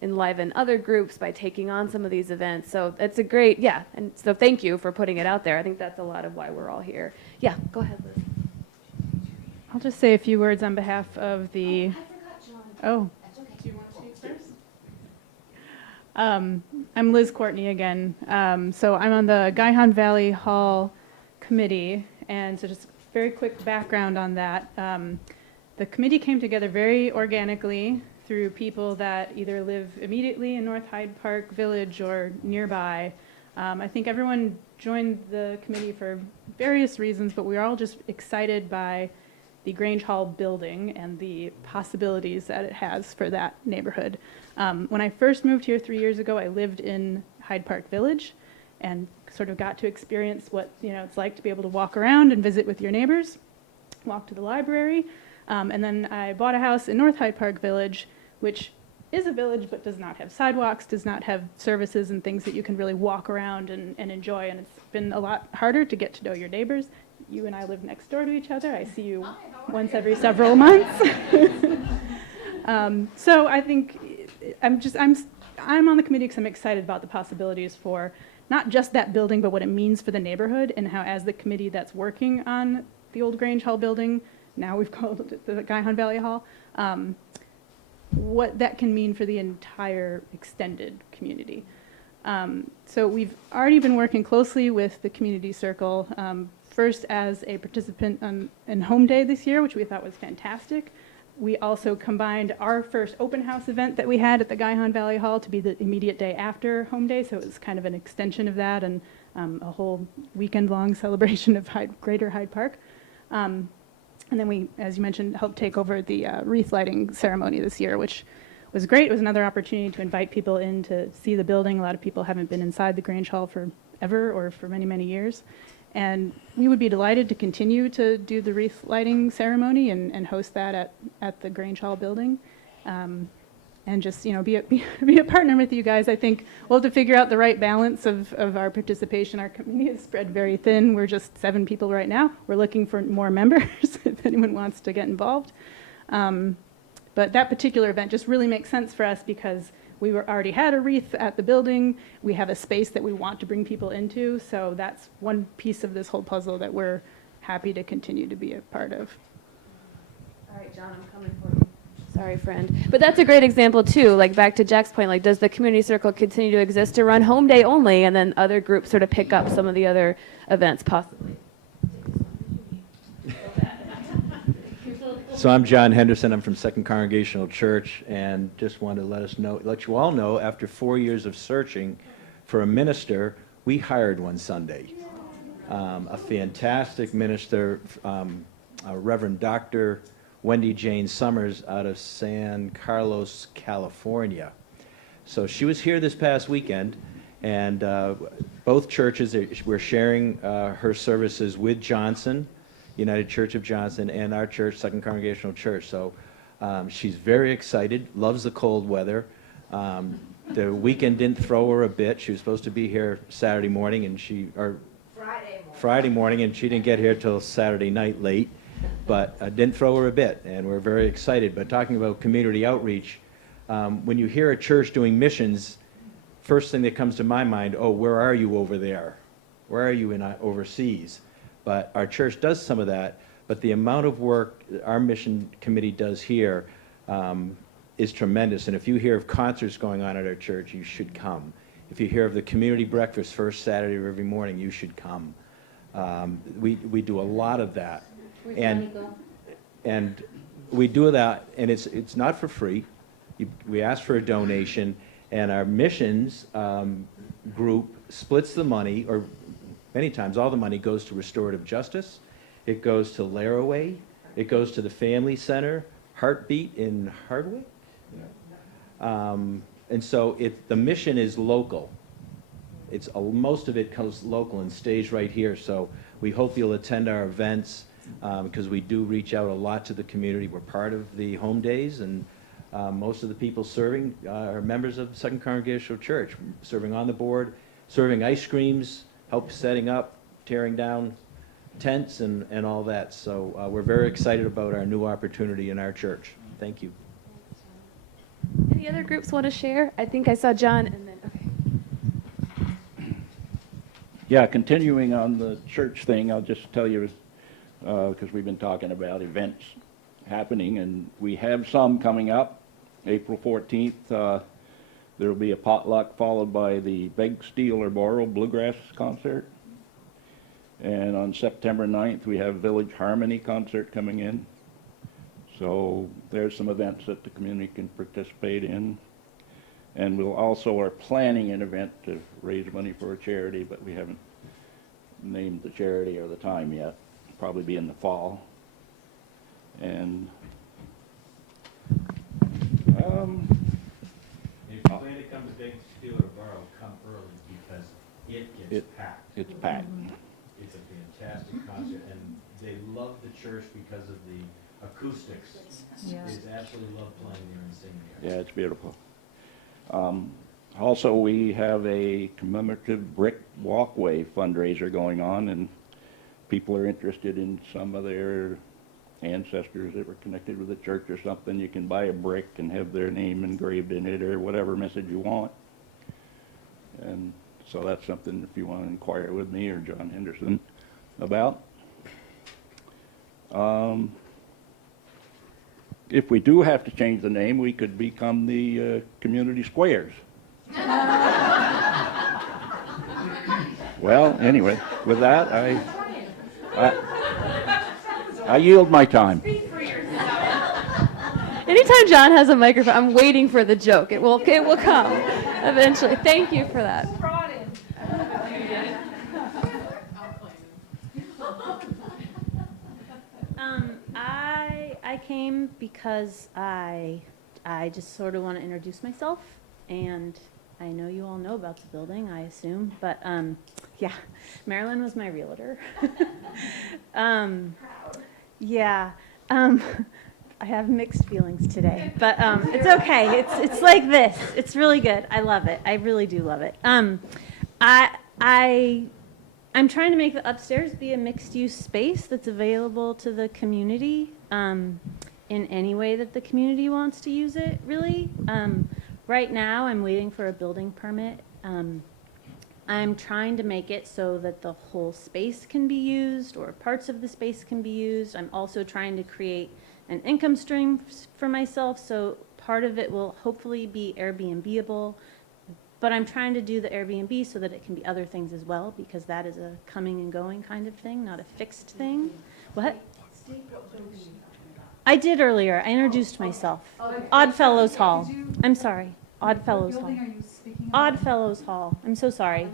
enliven other groups by taking on some of these events? So it's a great, yeah, and so thank you for putting it out there. I think that's a lot of why we're all here. Yeah, go ahead, Liz. I'll just say a few words on behalf of the... Oh. Do you want to speak first? I'm Liz Courtney again. So I'm on the Guihon Valley Hall Committee, and so just very quick background on that. The committee came together very organically through people that either live immediately in North Hyde Park Village or nearby. I think everyone joined the committee for various reasons, but we were all just excited by the Grange Hall building and the possibilities that it has for that neighborhood. When I first moved here 3 years ago, I lived in Hyde Park Village and sort of got to experience what it's like to be able to walk around and visit with your neighbors, walk to the library. And then I bought a house in North Hyde Park Village, which is a village but does not have sidewalks, does not have services and things that you can really walk around and enjoy. And it's been a lot harder to get to know your neighbors. You and I live next door to each other. I see you once every several months. So I think I'm on the committee because I'm excited about the possibilities for not just that building, but what it means for the neighborhood, and how, as the committee that's working on the old Grange Hall building, now we've called it the Guihon Valley Hall, what that can mean for the entire extended community. So we've already been working closely with the community circle, first as a participant in Home Day this year, which we thought was fantastic. We also combined our first open house event that we had at the Guihon Valley Hall to be the immediate day after Home Day, so it was kind of an extension of that and a whole weekend-long celebration of Greater Hyde Park. And then we, as you mentioned, helped take over the wreath lighting ceremony this year, which was great. It was another opportunity to invite people in to see the building. A lot of people haven't been inside the Grange Hall forever or for many, many years. And we would be delighted to continue to do the wreath lighting ceremony and host that at the Grange Hall building. And just, be a partner with you guys. I think we'll have to figure out the right balance of our participation. Our committee is spread very thin. We're just 7 people right now. We're looking for more members if anyone wants to get involved. But that particular event just really makes sense for us because we already had a wreath at the building. We have a space that we want to bring people into. So that's one piece of this whole puzzle that we're happy to continue to be a part of. All right, John, I'm coming for you. Sorry, friend. But that's a great example, too. Like, back to Jack's point, like, does the community circle continue to exist to run Home Day only, and then other groups sort of pick up some of the other events, possibly? So I'm John Henderson. I'm from Second Congregational Church, and just wanted to let you all know, after 4 years of searching for a minister, we hired one Sunday. A fantastic minister, Reverend Dr. Wendy Jane Summers out of San Carlos, California. So she was here this past weekend, and both churches were sharing her services with Johnson, United Church of Johnson, and our church, Second Congregational Church. So she's very excited, loves the cold weather. The weekend didn't throw her a bit. She was supposed to be here Saturday morning, and Friday morning, and she didn't get here till Saturday night late. but didn't throw her a bit, and we're very excited. But talking about community outreach, when you hear a church doing missions, first thing that comes to my mind, oh, where are you over there? Where are you in overseas? But our church does some of that, but the amount of work our mission committee does here is tremendous. And if you hear of concerts going on at our church, you should come. If you hear of the community breakfast first Saturday of every morning, you should come. We do a lot of that. And we do that, and it's not for free. We ask for a donation, and our missions group splits the money, or many times all the money goes to restorative justice. It goes to Laraway. It goes to the Family Center, Heartbeat in Hardwick. And so the mission is local. Most of it comes local and stays right here. So we hope you'll attend our events because we do reach out a lot to the community. We're part of the home days, and most of the people serving are members of the Second Congregational Church, serving on the board, serving ice creams, help setting up, tearing down tents and all that. So we're very excited about our new opportunity in our church. Thank you. Any other groups want to share? I think I saw John and then, okay. Yeah, continuing on the church thing, I'll just tell you, because we've been talking about events happening, and we have some coming up. April 14th, there will be a potluck followed by the Big Steel or Borrow Bluegrass concert. And on September 9th, we have Village Harmony concert coming in. So there's some events that the community can participate in. And we'll also are planning an event to raise money for a charity, but we haven't named the charity or the time yet. It'll probably be in the fall. And if you plan to come to Big Steel or Borrow, come early because it gets packed. It's packed. It's a fantastic concert, and they love the church because of the acoustics. Yeah. They absolutely love playing there and singing there. Yeah, it's beautiful. Also, we have a commemorative brick walkway fundraiser going on, and people are interested in some of their ancestors that were connected with the church or something. You can buy a brick and have their name engraved in it or whatever message you want. And so that's something if you want to inquire with me or John Henderson about. If we do have to change the name, we could become the Community Squares. Well, anyway, with that, I yield my time. Anytime John has a microphone, I'm waiting for the joke. It will come eventually. Thank you for that. I came because I just sort of want to introduce myself, and I know you all know about the building, I assume, but yeah, Marilyn was my realtor. Yeah, I have mixed feelings today, but it's okay. It's like this. It's really good. I love it. I really do love it. I'm trying to make the upstairs be a mixed-use space that's available to the community in any way that the community wants to use it, really. Right now, I'm waiting for a building permit. I'm trying to make it so that the whole space can be used or parts of the space can be used. I'm also trying to create an income stream for myself, so part of it will hopefully be Airbnb-able. But I'm trying to do the Airbnb so that it can be other things as well, because that is a coming and going kind of thing, not a fixed thing. What? I did earlier. I introduced myself. Oddfellows Hall. I'm sorry. Oddfellows Hall. Oddfellows Hall. I'm so sorry.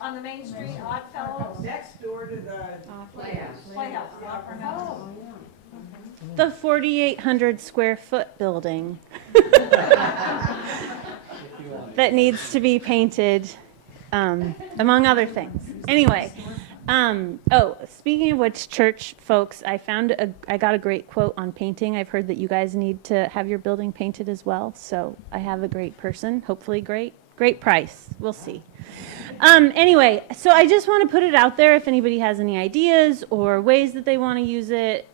On the main street, Oddfellows. Next door to the Playhouse. The 4,800 square foot building that needs to be painted, among other things. Anyway, speaking of which, church folks, I got a great quote on painting. I've heard that you guys need to have your building painted as well, so I have a great person, hopefully great price. We'll see. Anyway, so I just want to put it out there. If anybody has any ideas or ways that they want to use it,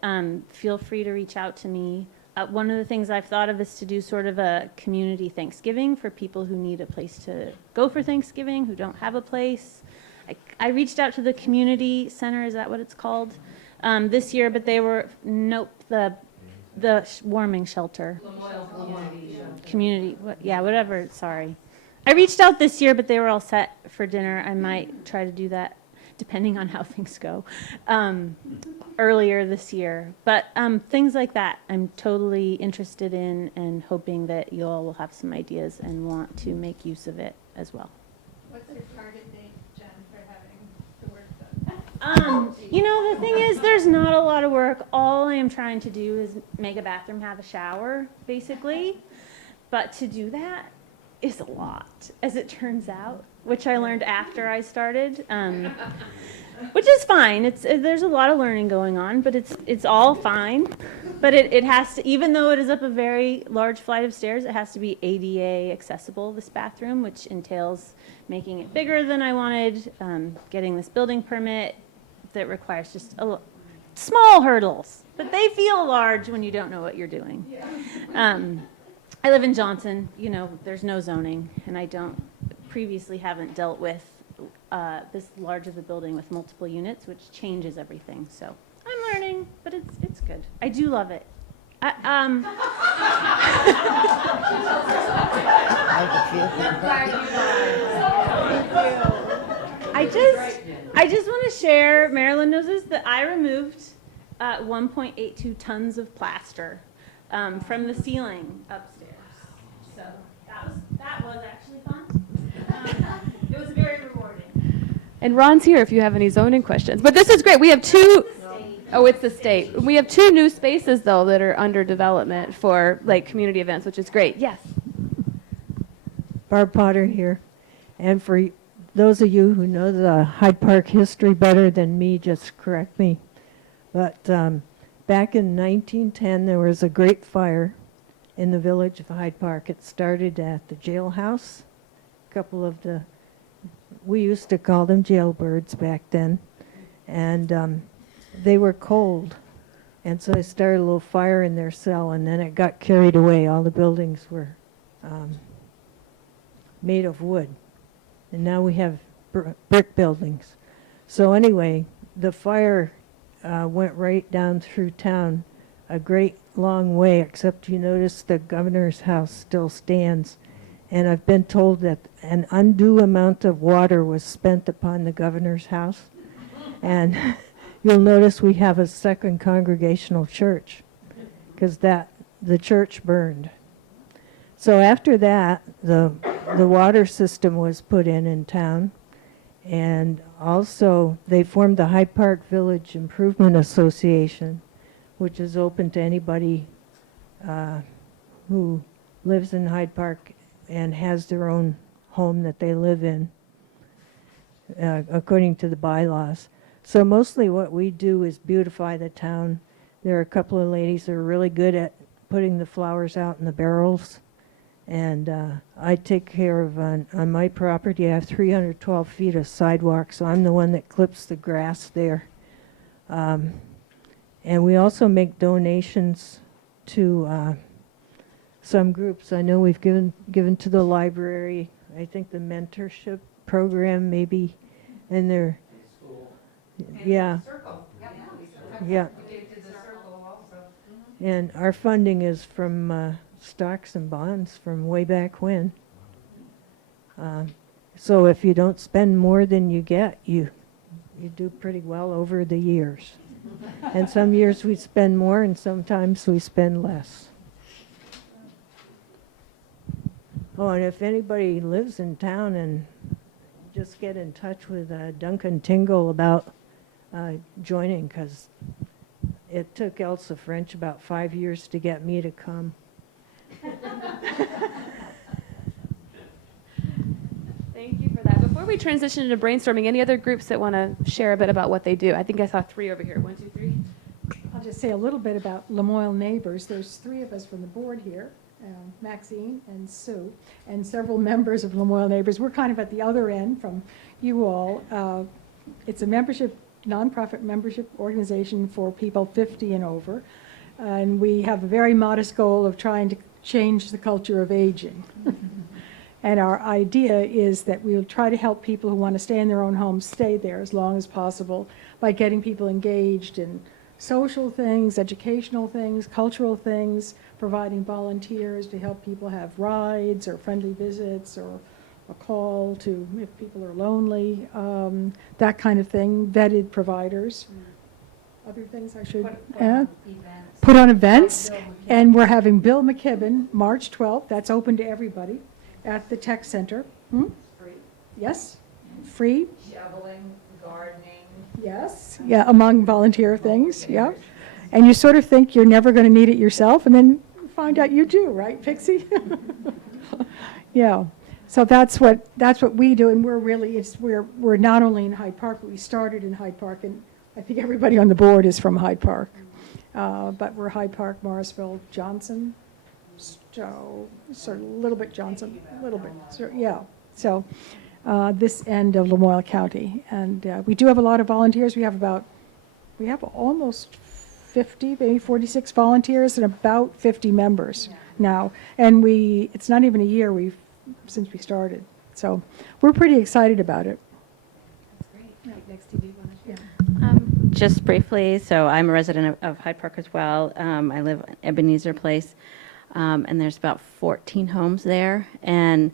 feel free to reach out to me. One of the things I've thought of is to do sort of a community Thanksgiving for people who need a place to go for Thanksgiving, who don't have a place. I reached out to the community center, is that what it's called, this year, but they were, nope, the warming shelter. Community, whatever, sorry. I reached out this year, but they were all set for dinner. I might try to do that, depending on how things go, earlier this year. But things like that, I'm totally interested in and hoping that you all will have some ideas and want to make use of it as well. What's your target date, Jen, for having the work done? You know, the thing is, there's not a lot of work. All I am trying to do is make a bathroom have a shower, basically. But to do that is a lot, as it turns out, which I learned after I started, which is fine. There's a lot of learning going on, but it's all fine. But it has to, even though it is up a very large flight of stairs, it has to be ADA accessible, this bathroom, which entails making it bigger than I wanted, getting this building permit that requires just small hurdles, but they feel large when you don't know what you're doing. I live in Johnson, you know, there's no zoning, and I haven't dealt with this large of a building with multiple units, which changes everything. So I'm learning, but it's good. I do love it. I just want to share, Marilyn knows this, that I removed 1.82 tons of plaster from the ceiling upstairs. So that was actually fun. It was very rewarding. And Ron's here if you have any zoning questions. But this is great. We have two. Oh, it's the state. We have 2 new spaces though that are under development for like community events, which is great. Yes. Barb Potter here. And for those of you who know the Hyde Park history better than me, just correct me. But back in 1910, there was a great fire in the village of Hyde Park. It started at the jailhouse. A couple of we used to call them jailbirds back then. And they were cold. And so they started a little fire in their cell, and then it got carried away. All the buildings were made of wood. And now we have brick buildings. So anyway, the fire went right down through town a great long way, except you notice the governor's house still stands. And I've been told that an undue amount of water was spent upon the governor's house. And you'll notice we have a second congregational church, because the church burned. So after that, the water system was put in town, and also they formed the Hyde Park Village Improvement Association, which is open to anybody who lives in Hyde Park and has their own home that they live in, according to the bylaws. So mostly what we do is beautify the town. There are a couple of ladies that are really good at putting the flowers out in the barrels. And I take care of, on my property, I have 312 feet of sidewalk, so I'm the one that clips the grass there. And we also make donations to some groups. I know we've given to the library, I think the mentorship program maybe, and they're, yeah. Yeah. And our funding is from stocks and bonds from way back when. So if you don't spend more than you get, you do pretty well over the years. And some years we spend more and sometimes we spend less. Oh, and if anybody lives in town, and just get in touch with Duncan Tingle about joining, because it took Elsa French about 5 years to get me to come. Thank you for that. Before we transition into brainstorming, any other groups that want to share a bit about what they do? I think I saw 3 over here. 1, 2, 3. I'll just say a little bit about Lamoille Neighbors. There's 3 of us from the board here, Maxine and Sue, and several members of Lamoille Neighbors. We're kind of at the other end from you all. It's a nonprofit membership organization for people 50 and over. And we have a very modest goal of trying to change the culture of aging. And our idea is that we'll try to help people who want to stay in their own homes stay there as long as possible by getting people engaged in social things, educational things, cultural things, providing volunteers to help people have rides or friendly visits or a call to if people are lonely, that kind of thing, vetted providers. Other things I should add? Put on events. And we're having Bill McKibben, March 12th. That's open to everybody at the Tech Center. Free. Yes? Free? Shoveling, gardening. Yes. Yeah, among volunteer things, yeah. And you sort of think you're never going to need it yourself, and then you find out you do, right, Pixie? Yeah. So that's what we do, and we're not only in Hyde Park, but we started in Hyde Park, and I think everybody on the board is from Hyde Park. But we're Hyde Park, Morrisville, Johnson, so sort of a little bit Johnson, a little bit, so, yeah. So this end of Lamoille County, and we do have a lot of volunteers. We have almost 50, maybe 46 volunteers, and about 50 members now. And it's not even a year since we started, so we're pretty excited about it. Next to you, yeah. Just briefly, so I'm a resident of Hyde Park as well. I live in Ebenezer Place, and there's about 14 homes there. And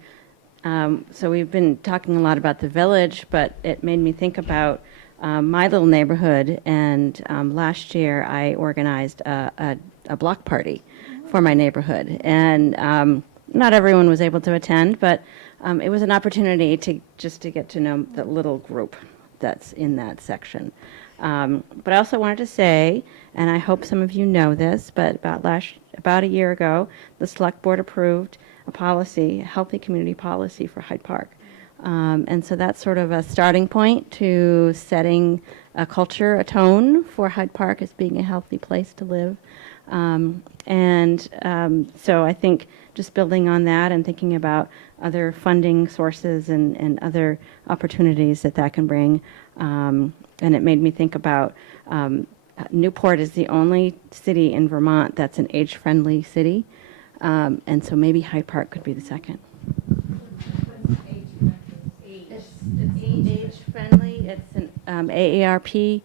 so we've been talking a lot about the village, but it made me think about my little neighborhood. And last year I organized a block party for my neighborhood. And not everyone was able to attend, but it was an opportunity to get to know the little group that's in that section. But I also wanted to say, and I hope some of you know this, but about a year ago, the Selectboard approved a policy, a healthy community policy for Hyde Park. And so that's sort of a starting point to setting a culture, a tone for Hyde Park as being a healthy place to live. So I think just building on that and thinking about other funding sources and other opportunities that can bring. And it made me think about Newport is the only city in Vermont that's an age-friendly city. And so maybe Hyde Park could be the second. It's age-friendly. It's an AARP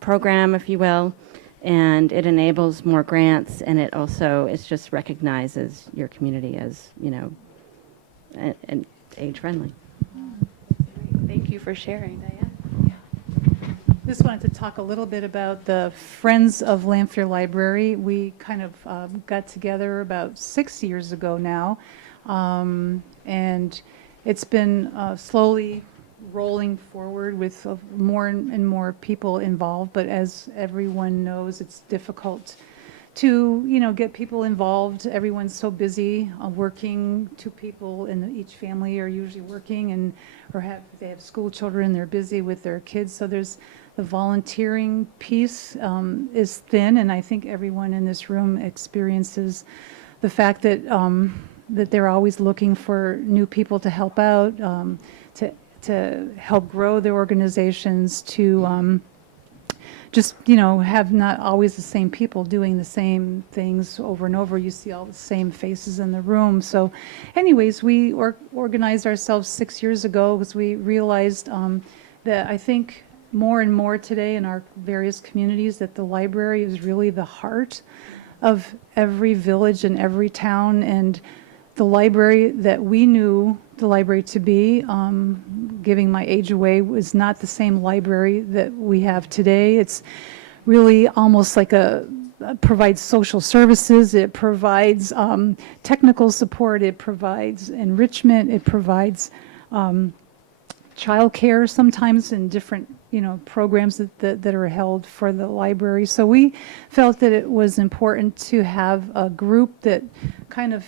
program, if you will. And it enables more grants, and it also just recognizes your community as, and age-friendly. Thank you for sharing, Diane. Just wanted to talk a little bit about the Friends of Lanphier Library. We kind of got together about 6 years ago now, and it's been slowly rolling forward with more and more people involved. But as everyone knows, it's difficult to get people involved. Everyone's so busy working. 2 people in each family are usually working, they have school children. They're busy with their kids. So there's the volunteering piece is thin, and I think everyone in this room experiences the fact that that they're always looking for new people to help out, to help grow their organizations, to just have not always the same people doing the same things over and over. You see all the same faces in the room. So anyways, we organized ourselves 6 years ago because we realized that I think more and more today in our various communities that the library is really the heart of every village and every town. And the library that we knew the library to be, giving my age away, was not the same library that we have today. It's really almost like provides social services, it provides technical support, it provides enrichment, it provides childcare sometimes in different programs that are held for the library. So we felt that it was important to have a group that kind of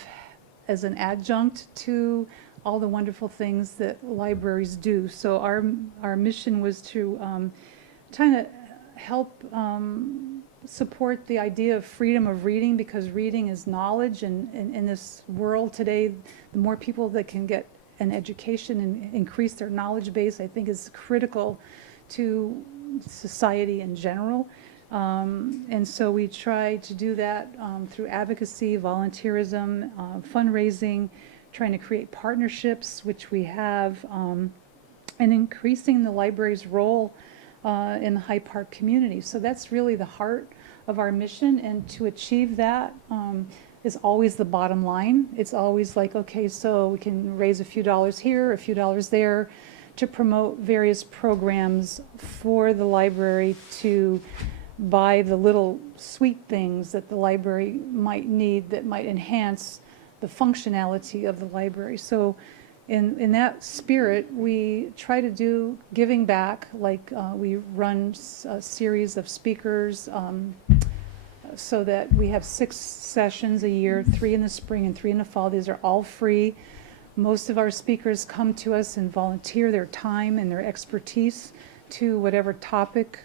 as an adjunct to all the wonderful things that libraries do. So our mission was to try to help support the idea of freedom of reading, because reading is knowledge, and in this world today, the more people that can get an education and increase their knowledge base, I think is critical to society in general. And so we try to do that through advocacy, volunteerism, fundraising, trying to create partnerships, which we have, and increasing the library's role in the Hyde Park community. So that's really the heart of our mission, and to achieve that is always the bottom line. It's always like, okay, so we can raise a few dollars here, a few dollars there, to promote various programs for the library, to buy the little sweet things that the library might need that might enhance the functionality of the library. So in that spirit, we try to do giving back, like we run a series of speakers so that we have 6 sessions a year, 3 in the spring and 3 in the fall. These are all free. Most of our speakers come to us and volunteer their time and their expertise to whatever topic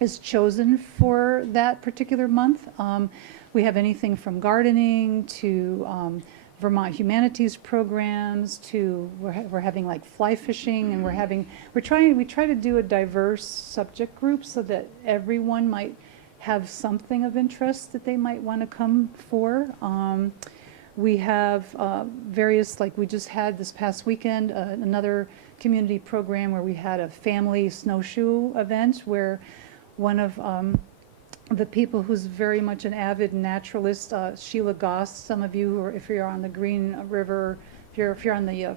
is chosen for that particular month. We have anything from gardening to Vermont humanities programs to we're having like fly fishing, and we try to do a diverse subject group so that everyone might have something of interest that they might want to come for. We have various, like we just had this past weekend, another community program where we had a family snowshoe event where one of the people who's very much an avid naturalist, Sheila Goss, some of you, or if you're on the Green River, if you're on the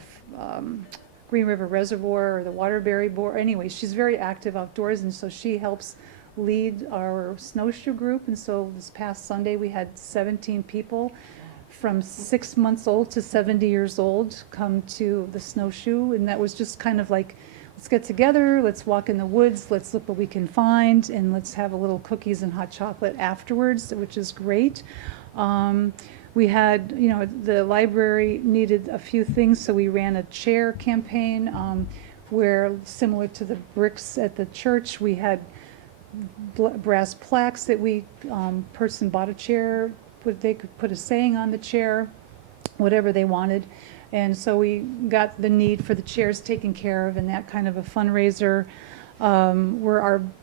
Green River Reservoir or the Waterbury Board, anyway, she's very active outdoors, and so she helps lead our snowshoe group. And so this past Sunday we had 17 people from 6 months old to 70 years old come to the snowshoe, and that was just kind of like, let's get together, let's walk in the woods, let's look what we can find, and let's have a little cookies and hot chocolate afterwards, which is great. We had, the library needed a few things, so we ran a chair campaign where, similar to the bricks at the church, we had brass plaques that person bought a chair, they could put a saying on the chair, whatever they wanted. And so we got the need for the chairs taken care of, and that kind of a fundraiser.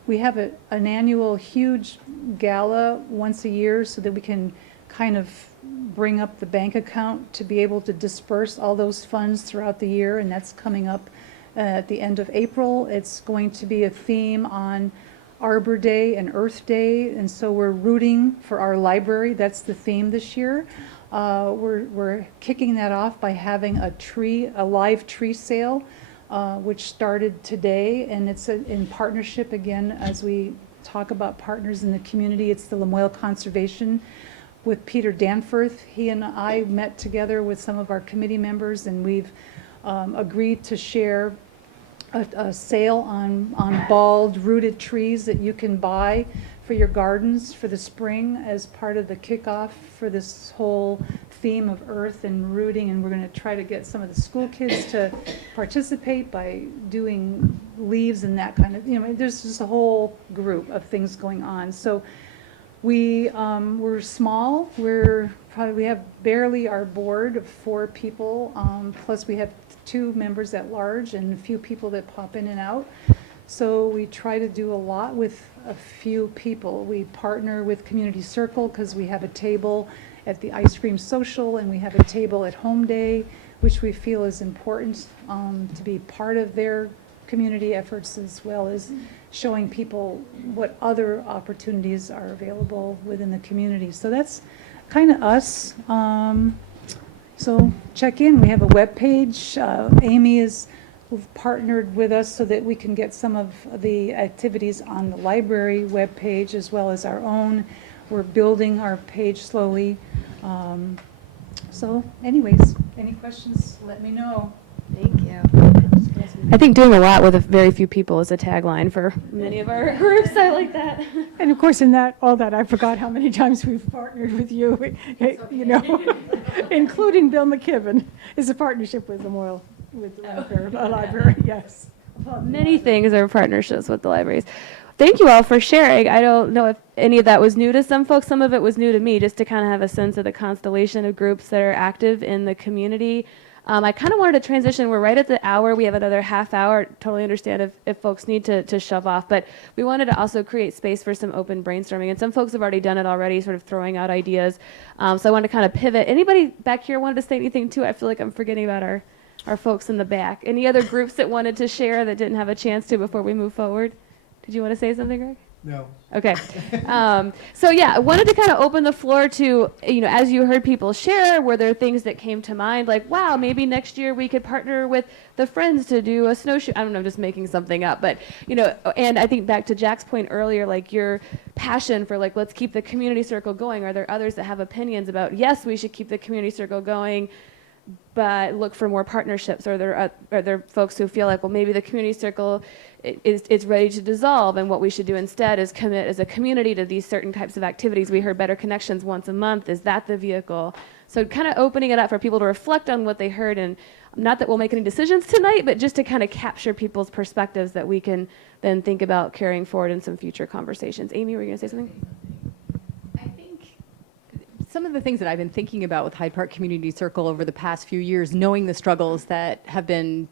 We have an annual huge gala once a year so that we can kind of bring up the bank account to be able to disperse all those funds throughout the year, and that's coming up at the end of April. It's going to be a theme on Arbor Day and Earth Day, and so we're rooting for our library. That's the theme this year. We're kicking that off by having a live tree sale, which started today, and it's in partnership, again, as we talk about partners in the community. It's the Lamoille Conservation with Peter Danforth. He and I met together with some of our committee members, and we've agreed to share a sale on bald rooted trees that you can buy for your gardens for the spring as part of the kickoff for this whole theme of earth and rooting. And we're going to try to get some of the school kids to participate by doing leaves and that kind of, there's just a whole group of things going on. So we're small. We have barely our board of 4 people, plus we have 2 members at large and a few people that pop in and out. So we try to do a lot with a few people. We partner with Community Circle because we have a table at the ice cream social, and we have a table at Home Day, which we feel is important to be part of their community efforts, as well as showing people what other opportunities are available within the community. So that's kind of us. So check in. We have a web page. Amy is partnered with us so that we can get some of the activities on the library web page as well as our own. We're building our page slowly. So anyways, any questions, let me know. Thank you. I think doing a lot with a very few people is a tagline for many of our groups. I like that. And of course, in all that, I forgot how many times we've partnered with you, including Bill McKibben is a partnership with Lamoille, with the library, yes. Many things are partnerships with the libraries. thank you all for sharing. I don't know if any of that was new to some folks. Some of it was new to me, just to kind of have a sense of the constellation of groups that are active in the community. I kind of wanted to transition. We're right at the hour. We have another half hour. Totally understand if folks need to shove off. But we wanted to also create space for some open brainstorming. And some folks have already done it already, sort of throwing out ideas. So I wanted to kind of pivot. Anybody back here wanted to say anything too? I feel like I'm forgetting about our folks in the back. Any other groups that wanted to share that didn't have a chance to before we move forward? Did you want to say something, Greg? No. Okay. So yeah, I wanted to kind of open the floor to, as you heard people share, were there things that came to mind like, wow, maybe next year we could partner with the Friends to do a snowshoe. I don't know, I'm just making something up. But, and I think back to Jack's point earlier, like your passion for like, let's keep the community circle going. Are there others that have opinions about, yes, we should keep the community circle going, but look for more partnerships? Are there folks who feel like, well, maybe the community circle is ready to dissolve, and what we should do instead is commit as a community to these certain types of activities? We heard Better Connections once a month. Is that the vehicle? So kind of opening it up for people to reflect on what they heard, and not that we'll make any decisions tonight, but just to kind of capture people's perspectives that we can then think about carrying forward in some future conversations. Amy, were you going to say something? Some of the things that I've been thinking about with Hyde Park Community Circle over the past few years, knowing the struggles that have been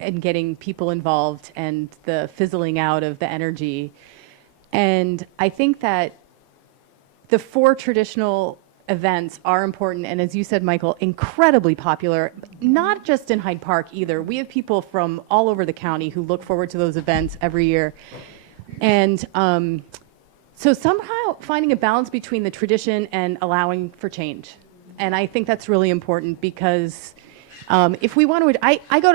in getting people involved and the fizzling out of the energy. And I think that the 4 traditional events are important, and as you said, Michael, incredibly popular, not just in Hyde Park either. We have people from all over the county who look forward to those events every year. And so somehow finding a balance between the tradition and allowing for change. And I think that's really important, because if we want to, I go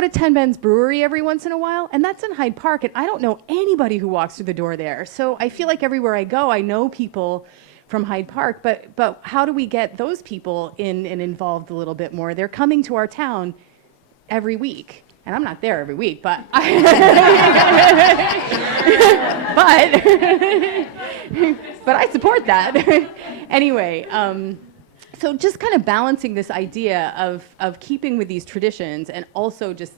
to Ten Ben's Brewery every once in a while, and that's in Hyde Park, and I don't know anybody who walks through the door there. So I feel like everywhere I go, I know people from Hyde Park, but how do we get those people in and involved a little bit more? They're coming to our town every week. And I'm not there every week, but but I support that. Anyway, so just kind of balancing this idea of keeping with these traditions and also just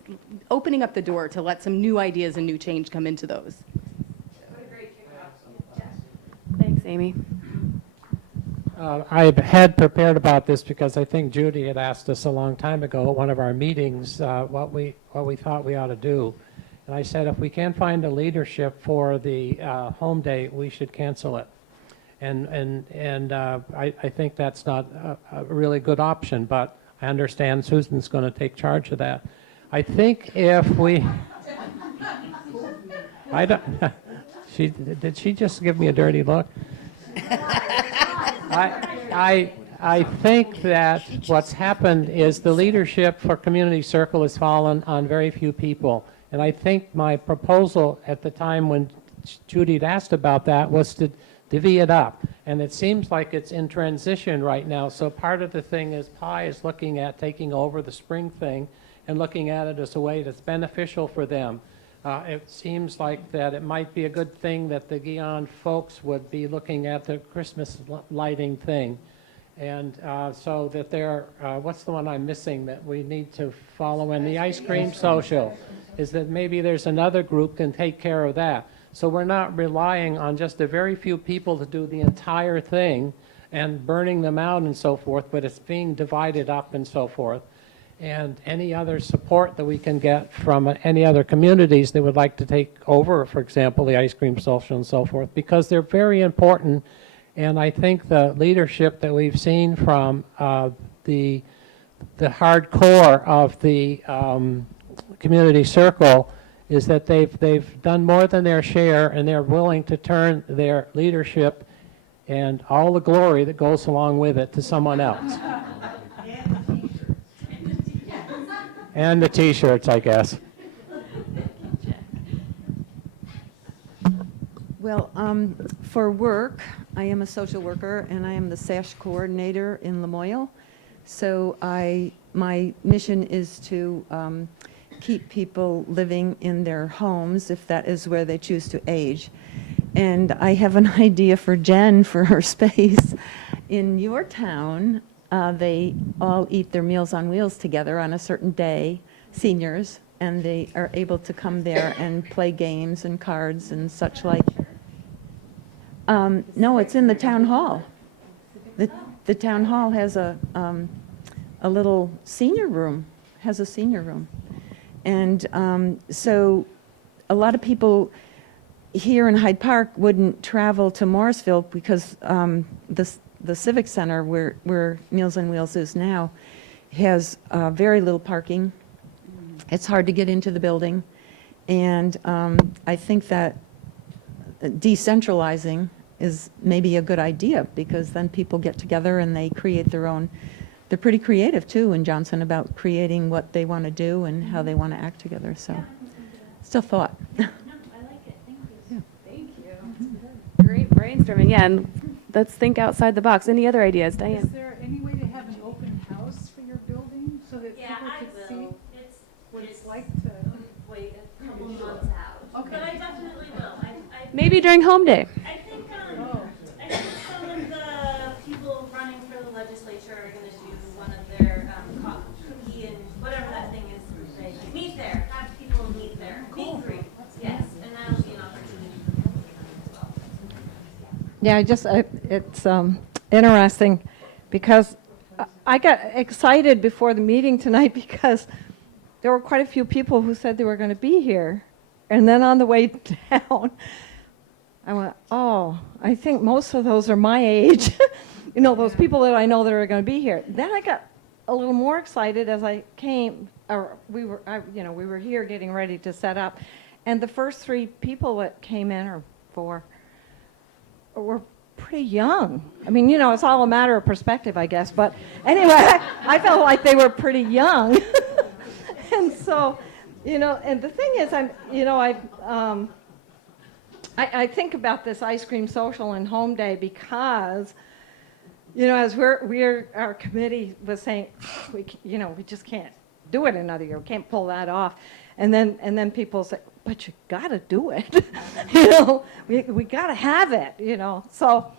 opening up the door to let some new ideas and new change come into those. Thanks, Amy. I had prepared about this because I think Judy had asked us a long time ago at one of our meetings what we thought we ought to do. And I said, if we can't find a leadership for the home day, we should cancel it. And I think that's not a really good option, but I understand Susan's going to take charge of that. I think if we, did she just give me a dirty look? I think that what's happened is the leadership for Community Circle has fallen on very few people. And I think my proposal at the time when Judy had asked about that was to divvy it up. And it seems like it's in transition right now. So part of the thing is Pi is looking at taking over the spring thing and looking at it as a way that's beneficial for them. It seems like that it might be a good thing that the Guion folks would be looking at the Christmas lighting thing. And so that they're, what's the one I'm missing that we need to follow in? The ice cream social. Is that maybe there's another group can take care of that. So we're not relying on just a very few people to do the entire thing and burning them out and so forth, but it's being divided up and so forth. And any other support that we can get from any other communities that would like to take over, for example, the ice cream social and so forth, because they're very important. And I think the leadership that we've seen from the hardcore of the community circle is that they've done more than their share, and they're willing to turn their leadership and all the glory that goes along with it to someone else. And the T-shirts, I guess. Well, for work, I am a social worker, and I am the SASH coordinator in Lamoille. So my mission is to keep people living in their homes, if that is where they choose to age. And I have an idea for Jen for her space. In your town, they all eat their Meals on Wheels together on a certain day, seniors, and they are able to come there and play games and cards and such like. No, it's in the town hall. The town hall has a little senior room, has a senior room. And so a lot of people here in Hyde Park wouldn't travel to Morrisville because the Civic Center, where Meals on Wheels is now, has very little parking. It's hard to get into the building. And I think that decentralizing is maybe a good idea, because then people get together and they create their own. They're pretty creative too in Johnson about creating what they want to do and how they want to act together. So, still thought. Great brainstorming. Yeah, and let's think outside the box. Any other ideas, Diane? Is there any way to have an open house for your building so that people could see what it's like to wait a couple months out? Okay. But I definitely will. Maybe during home day. I think some of the people running for the legislature are going to do one of their cookie and whatever that thing is. They meet there. Have people meet there. Meet and greet. Yes, and that'll be an opportunity for people as well. Yeah, it's interesting because I got excited before the meeting tonight because there were quite a few people who said they were going to be here. And then on the way down, I went, oh, I think most of those are my age. You know, those people that I know that are going to be here. Then I got a little more excited as I came, or we were here getting ready to set up. And the first 3 people that came in, or 4, were pretty young. I mean, you know, it's all a matter of perspective, I guess. But anyway, I felt like they were pretty young. And so, you know, and the thing is, I think about this ice cream social and home day because, you know, as our committee was saying, we just can't do it another year. We can't pull that off. And then people say, but you got to do it. You know, we got to have it, you know. So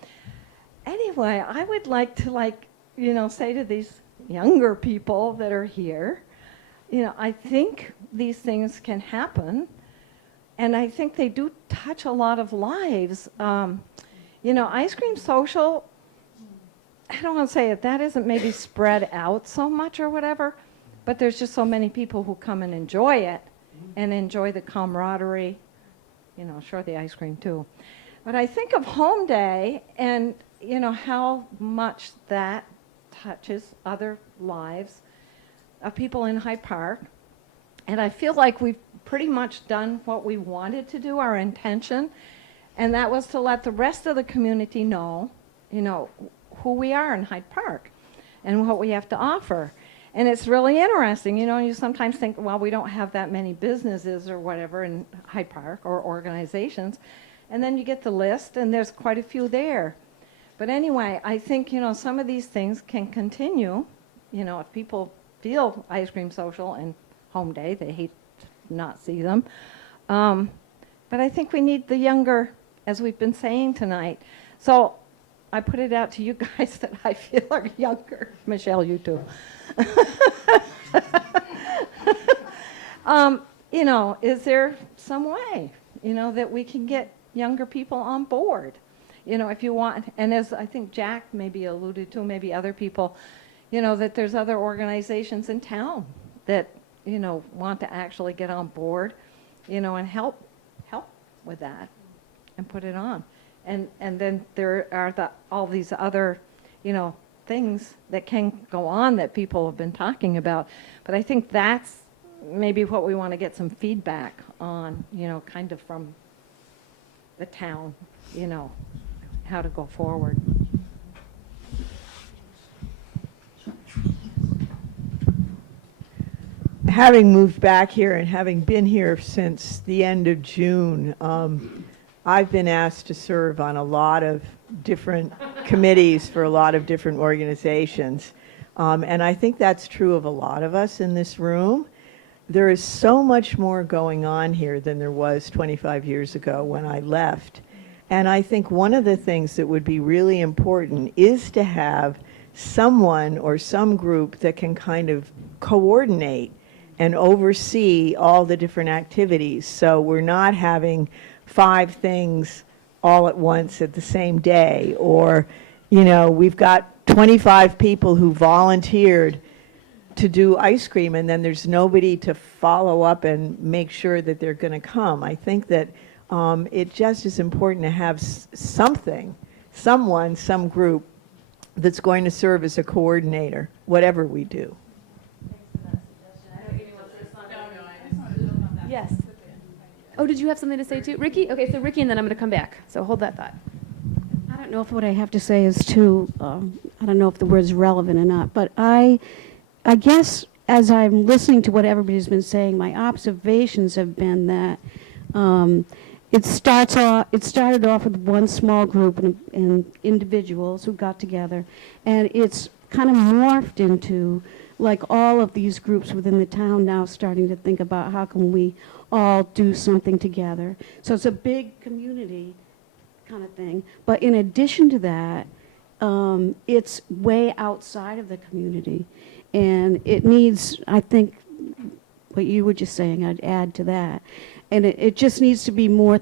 anyway, I would like to say to these younger people that are here, you know, I think these things can happen. And I think they do touch a lot of lives. You know, ice cream social, I don't want to say it, that isn't maybe spread out so much or whatever, but there's just so many people who come and enjoy it and enjoy the camaraderie, you know, sure, the ice cream too. But I think of home day and, you know, how much that touches other lives of people in Hyde Park. And I feel like we've pretty much done what we wanted to do, our intention, and that was to let the rest of the community know, you know, who we are in Hyde Park and what we have to offer. And it's really interesting, you know, you sometimes think, well, we don't have that many businesses or whatever in Hyde Park or organizations, and then you get the list and there's quite a few there. But anyway, I think, you know, some of these things can continue, you know, if people feel ice cream social and home day, they hate to not see them. But I think we need the younger, as we've been saying tonight. So I put it out to you guys that I feel are younger. Michelle, you too. You know, is there some way, you know, that we can get younger people on board? You know, if you want, and as I think Jack maybe alluded to, maybe other people, you know, that there's other organizations in town that, you know, want to actually get on board, you know, and help with that and put it on. And then there are all these other, you know, things that can go on that people have been talking about. But I think that's maybe what we want to get some feedback on, you know, kind of from the town, you know, how to go forward. Having moved back here and having been here since the end of June, I've been asked to serve on a lot of different committees for a lot of different organizations. And I think that's true of a lot of us in this room. There is so much more going on here than there was 25 years ago when I left. And I think one of the things that would be really important is to have someone or some group that can kind of coordinate and oversee all the different activities. So we're not having 5 things all at once at the same day, or, we've got 25 people who volunteered to do ice cream, and then there's nobody to follow up and make sure that they're going to come. I think that it just is important to have something, some group that's going to serve as a coordinator, whatever we do. Yes. Oh, did you have something to say too? Ricky? Okay, so Ricky, and then I'm going to come back. So hold that thought. I don't know if what I have to say is too, I don't know if the word's relevant or not, but I guess as I'm listening to what everybody's been saying, my observations have been that it started off with one small group and individuals who got together, and it's kind of morphed into like all of these groups within the town now starting to think about how can we all do something together. So it's a big community kind of thing. But in addition to that, it's way outside of the community. And it needs, I think, what you were just saying, I'd add to that. And it just needs to be more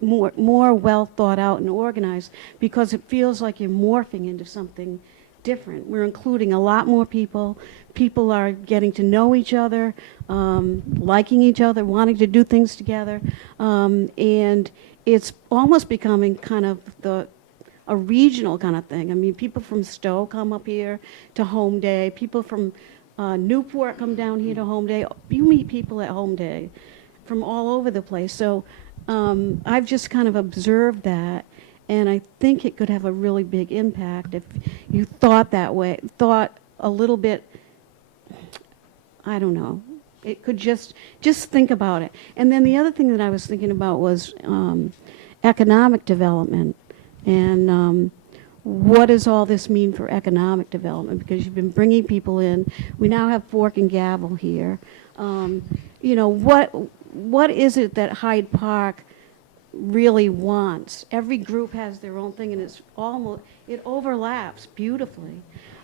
well thought out and organized, because it feels like you're morphing into something different. We're including a lot more people. People are getting to know each other, liking each other, wanting to do things together. And it's almost becoming kind of a regional kind of thing. I mean, people from Stowe come up here to Home Day. People from Newport come down here to Home Day. You meet people at Home Day from all over the place. So I've just kind of observed that, and I think it could have a really big impact if you thought that way, thought a little bit, I don't know. It could just think about it. And then the other thing that I was thinking about was economic development. And what does all this mean for economic development? Because you've been bringing people in. We now have Fork and Gavel here. What is it that Hyde Park really wants? Every group has their own thing, and it overlaps beautifully.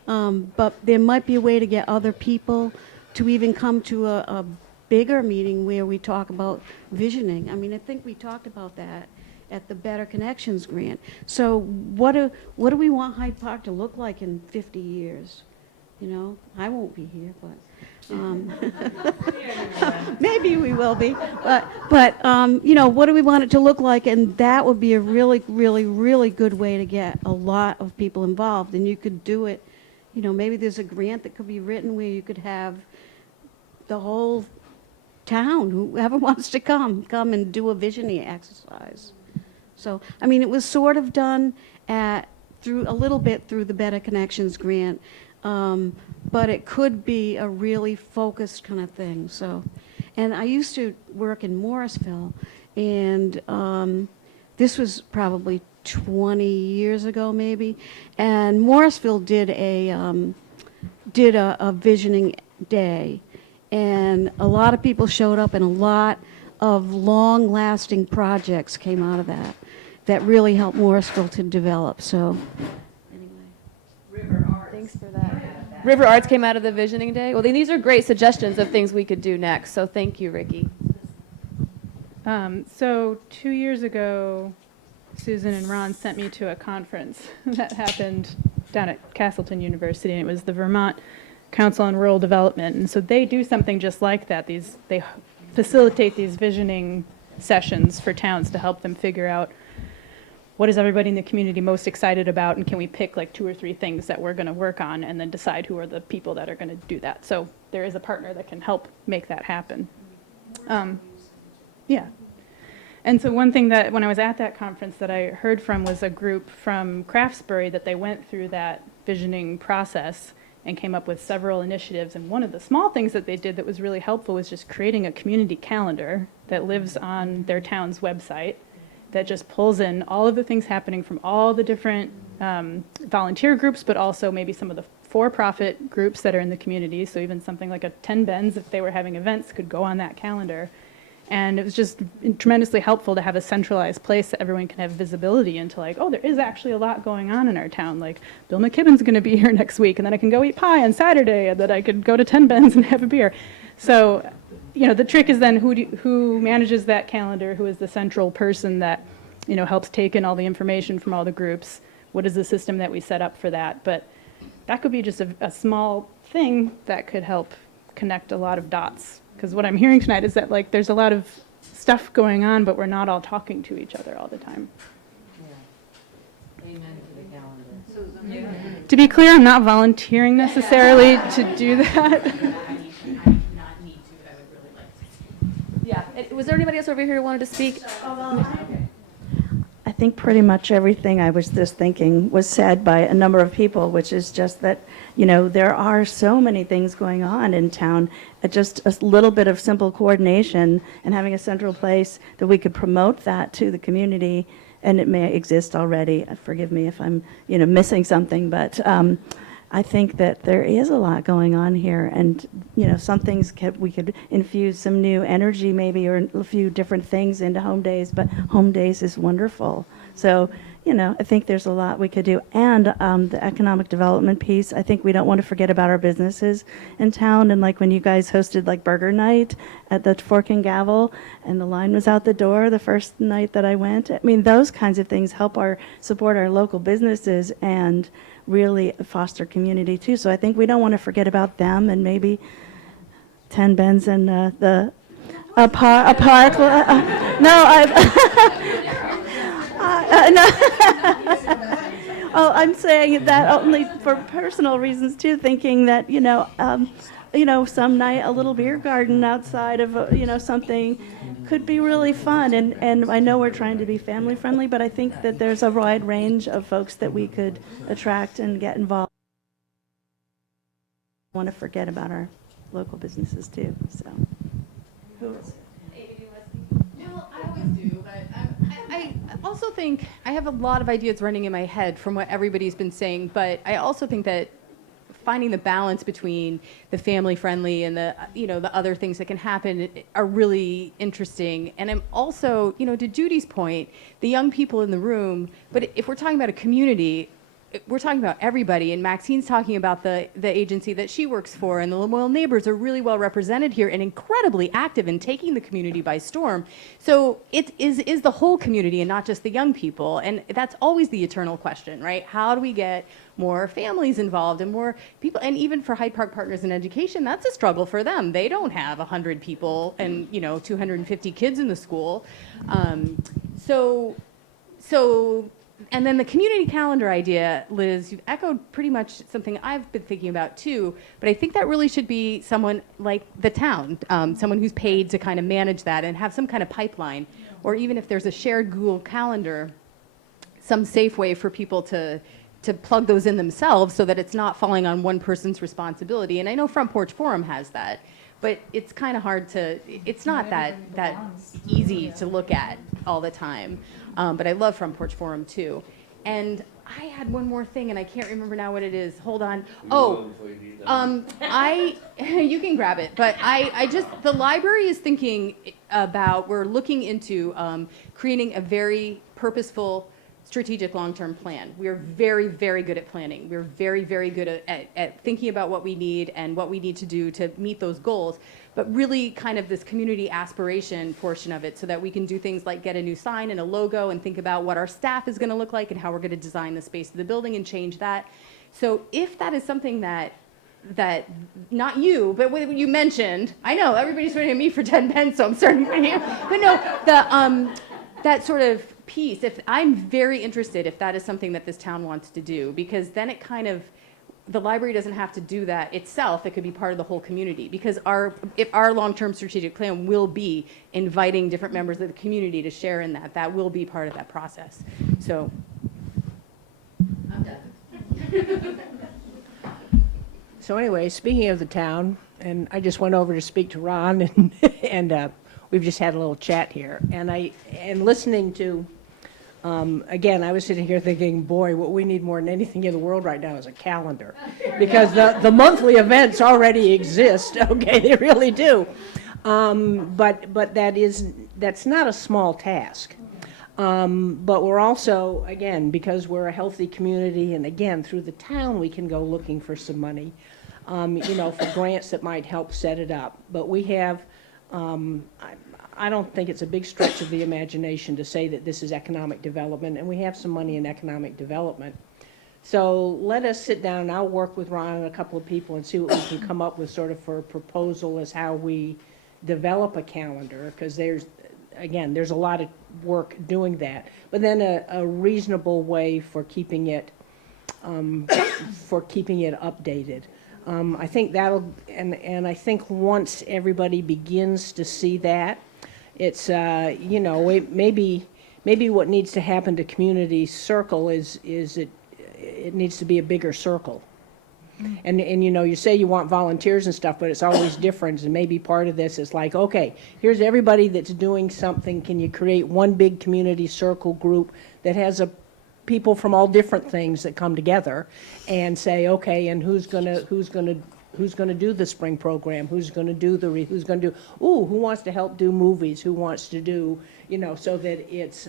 But there might be a way to get other people to even come to a bigger meeting where we talk about visioning. I mean, I think we talked about that at the Better Connections grant. So what do we want Hyde Park to look like in 50 years? I won't be here, but maybe we will be. But what do we want it to look like? And that would be a really, really, really good way to get a lot of people involved. And you could do it, maybe there's a grant that could be written where you could have the whole town, whoever wants to come and do a visioning exercise. So, I mean, it was sort of done through the Better Connections grant, but it could be a really focused kind of thing. So, and I used to work in Morrisville, and this was probably 20 years ago, maybe. And Morrisville did a visioning day, and a lot of people showed up, and a lot of long-lasting projects came out of that really helped Morrisville to develop. So, anyway. Thanks for that. River Arts came out of the Visioning Day. Well, these are great suggestions of things we could do next. So thank you, Ricky. So 2 years ago, Susan and Ron sent me to a conference that happened down at Castleton University, and it was the Vermont Council on Rural Development. And so they do something just like that. They facilitate these visioning sessions for towns to help them figure out what is everybody in the community most excited about, and can we pick like 2 or 3 things that we're going to work on, and then decide who are the people that are going to do that. So there is a partner that can help make that happen. Yeah. And so one thing that when I was at that conference that I heard from was a group from Craftsbury that they went through that visioning process and came up with several initiatives. And one of the small things that they did that was really helpful was just creating a community calendar that lives on their town's website, that just pulls in all of the things happening from all the different volunteer groups, but also maybe some of the for-profit groups that are in the community. So even something like a 10 Bends, if they were having events, could go on that calendar. And it was just tremendously helpful to have a centralized place that everyone can have visibility into, like, oh, there is actually a lot going on in our town. Like, Bill McKibben's going to be here next week, and then I can go eat pie on Saturday, and then I could go to 10 Bends and have a beer. So, you know, the trick is then who manages that calendar, who is the central person that, you know, helps take in all the information from all the groups. What is the system that we set up for that? But that could be just a small thing that could help connect a lot of dots. Because what I'm hearing tonight is that, like, there's a lot of stuff going on, but we're not all talking to each other all the time. Amen to the calendar. To be clear, I'm not volunteering necessarily to do that. Yeah. Was there anybody else over here who wanted to speak? I think pretty much everything I was just thinking was said by a number of people, which is just that, you know, there are so many things going on in town. Just a little bit of simple coordination and having a central place that we could promote that to the community, and it may exist already. Forgive me if I'm, you know, missing something, but I think that there is a lot going on here, and, you know, some things we could infuse some new energy maybe, or a few different things into home days, but home days is wonderful. So, you know, I think there's a lot we could do. And the economic development piece, I think we don't want to forget about our businesses in town. And like when you guys hosted like burger night at the Fork and Gavel, and the line was out the door the first night that I went. I mean, those kinds of things help support our local businesses and really foster community too. So I think we don't want to forget about them, and maybe 10 Bens and a park. No, no. Oh, I'm saying that only for personal reasons too, thinking that, you know, some night a little beer garden outside of, you know, something could be really fun. And I know we're trying to be family friendly, but I think that there's a wide range of folks that we could attract and get involved. I want to forget about our local businesses too, so. Who else? Well, I always do, but I also think I have a lot of ideas running in my head from what everybody's been saying, but I also think that finding the balance between the family friendly and the, you know, the other things that can happen are really interesting. And I'm also, you know, to Judy's point, the young people in the room, but if we're talking about a community, we're talking about everybody, and Maxine's talking about the agency that she works for, and the Lemoyle neighbors are really well represented here and incredibly active in taking the community by storm. So it is the whole community and not just the young people, and that's always the eternal question, right? How do we get more families involved and more people? And even for Hyde Park Partners in Education, that's a struggle for them. They don't have 100 people and, you know, 250 kids in the school. And then the community calendar idea, Liz, you've echoed pretty much something I've been thinking about too, but I think that really should be someone like the town, someone who's paid to kind of manage that and have some kind of pipeline, or even if there's a shared Google Calendar, some safe way for people to plug those in themselves so that it's not falling on one person's responsibility. And I know Front Porch Forum has that, but it's kind of hard to, it's not that easy to look at all the time. But I love Front Porch Forum too. And I had one more thing, and I can't remember now what it is. Hold on. Oh, you can grab it. But I just, the library is thinking about, we're looking into creating a very purposeful strategic long-term plan. We are very, very good at planning. We're very, very good at thinking about what we need and what we need to do to meet those goals, but really kind of this community aspiration portion of it, so that we can do things like get a new sign and a logo and think about what our staff is going to look like and how we're going to design the space of the building and change that. So if that is something that not you, but what you mentioned, I know everybody's starting at me for 10 pence, so I'm starting from you. But no, that sort of piece, if I'm very interested if that is something that this town wants to do, because then it kind of, the library doesn't have to do that itself. It could be part of the whole community, because if our long-term strategic plan will be inviting different members of the community to share in that will be part of that process. So I'm done. So anyway, speaking of the town, and I just went over to speak to Ron, and we've just had a little chat here, and listening to, again, I was sitting here thinking, boy, what we need more than anything in the world right now is a calendar, because the monthly events already exist. Okay, they really do, but that's not a small task. But we're also, again, because we're a healthy community, and again, through the town, we can go looking for some money. for grants that might help set it up. But we have, I don't think it's a big stretch of the imagination to say that this is economic development, and we have some money in economic development. So let us sit down, and I'll work with Ron and a couple of people and see what we can come up with sort of for a proposal as how we develop a calendar, because there's a lot of work doing that. But then a reasonable way for keeping it updated. I think that'll, and I think once everybody begins to see that, it's, maybe what needs to happen to Community Circle is it needs to be a bigger circle. And you say you want volunteers and stuff, but it's always different. And maybe part of this is like, okay, here's everybody that's doing something. Can you create one big community circle group that has people from all different things that come together and say, okay, and who's gonna do the spring program? Who wants to help do movies? Who wants to do, so that it's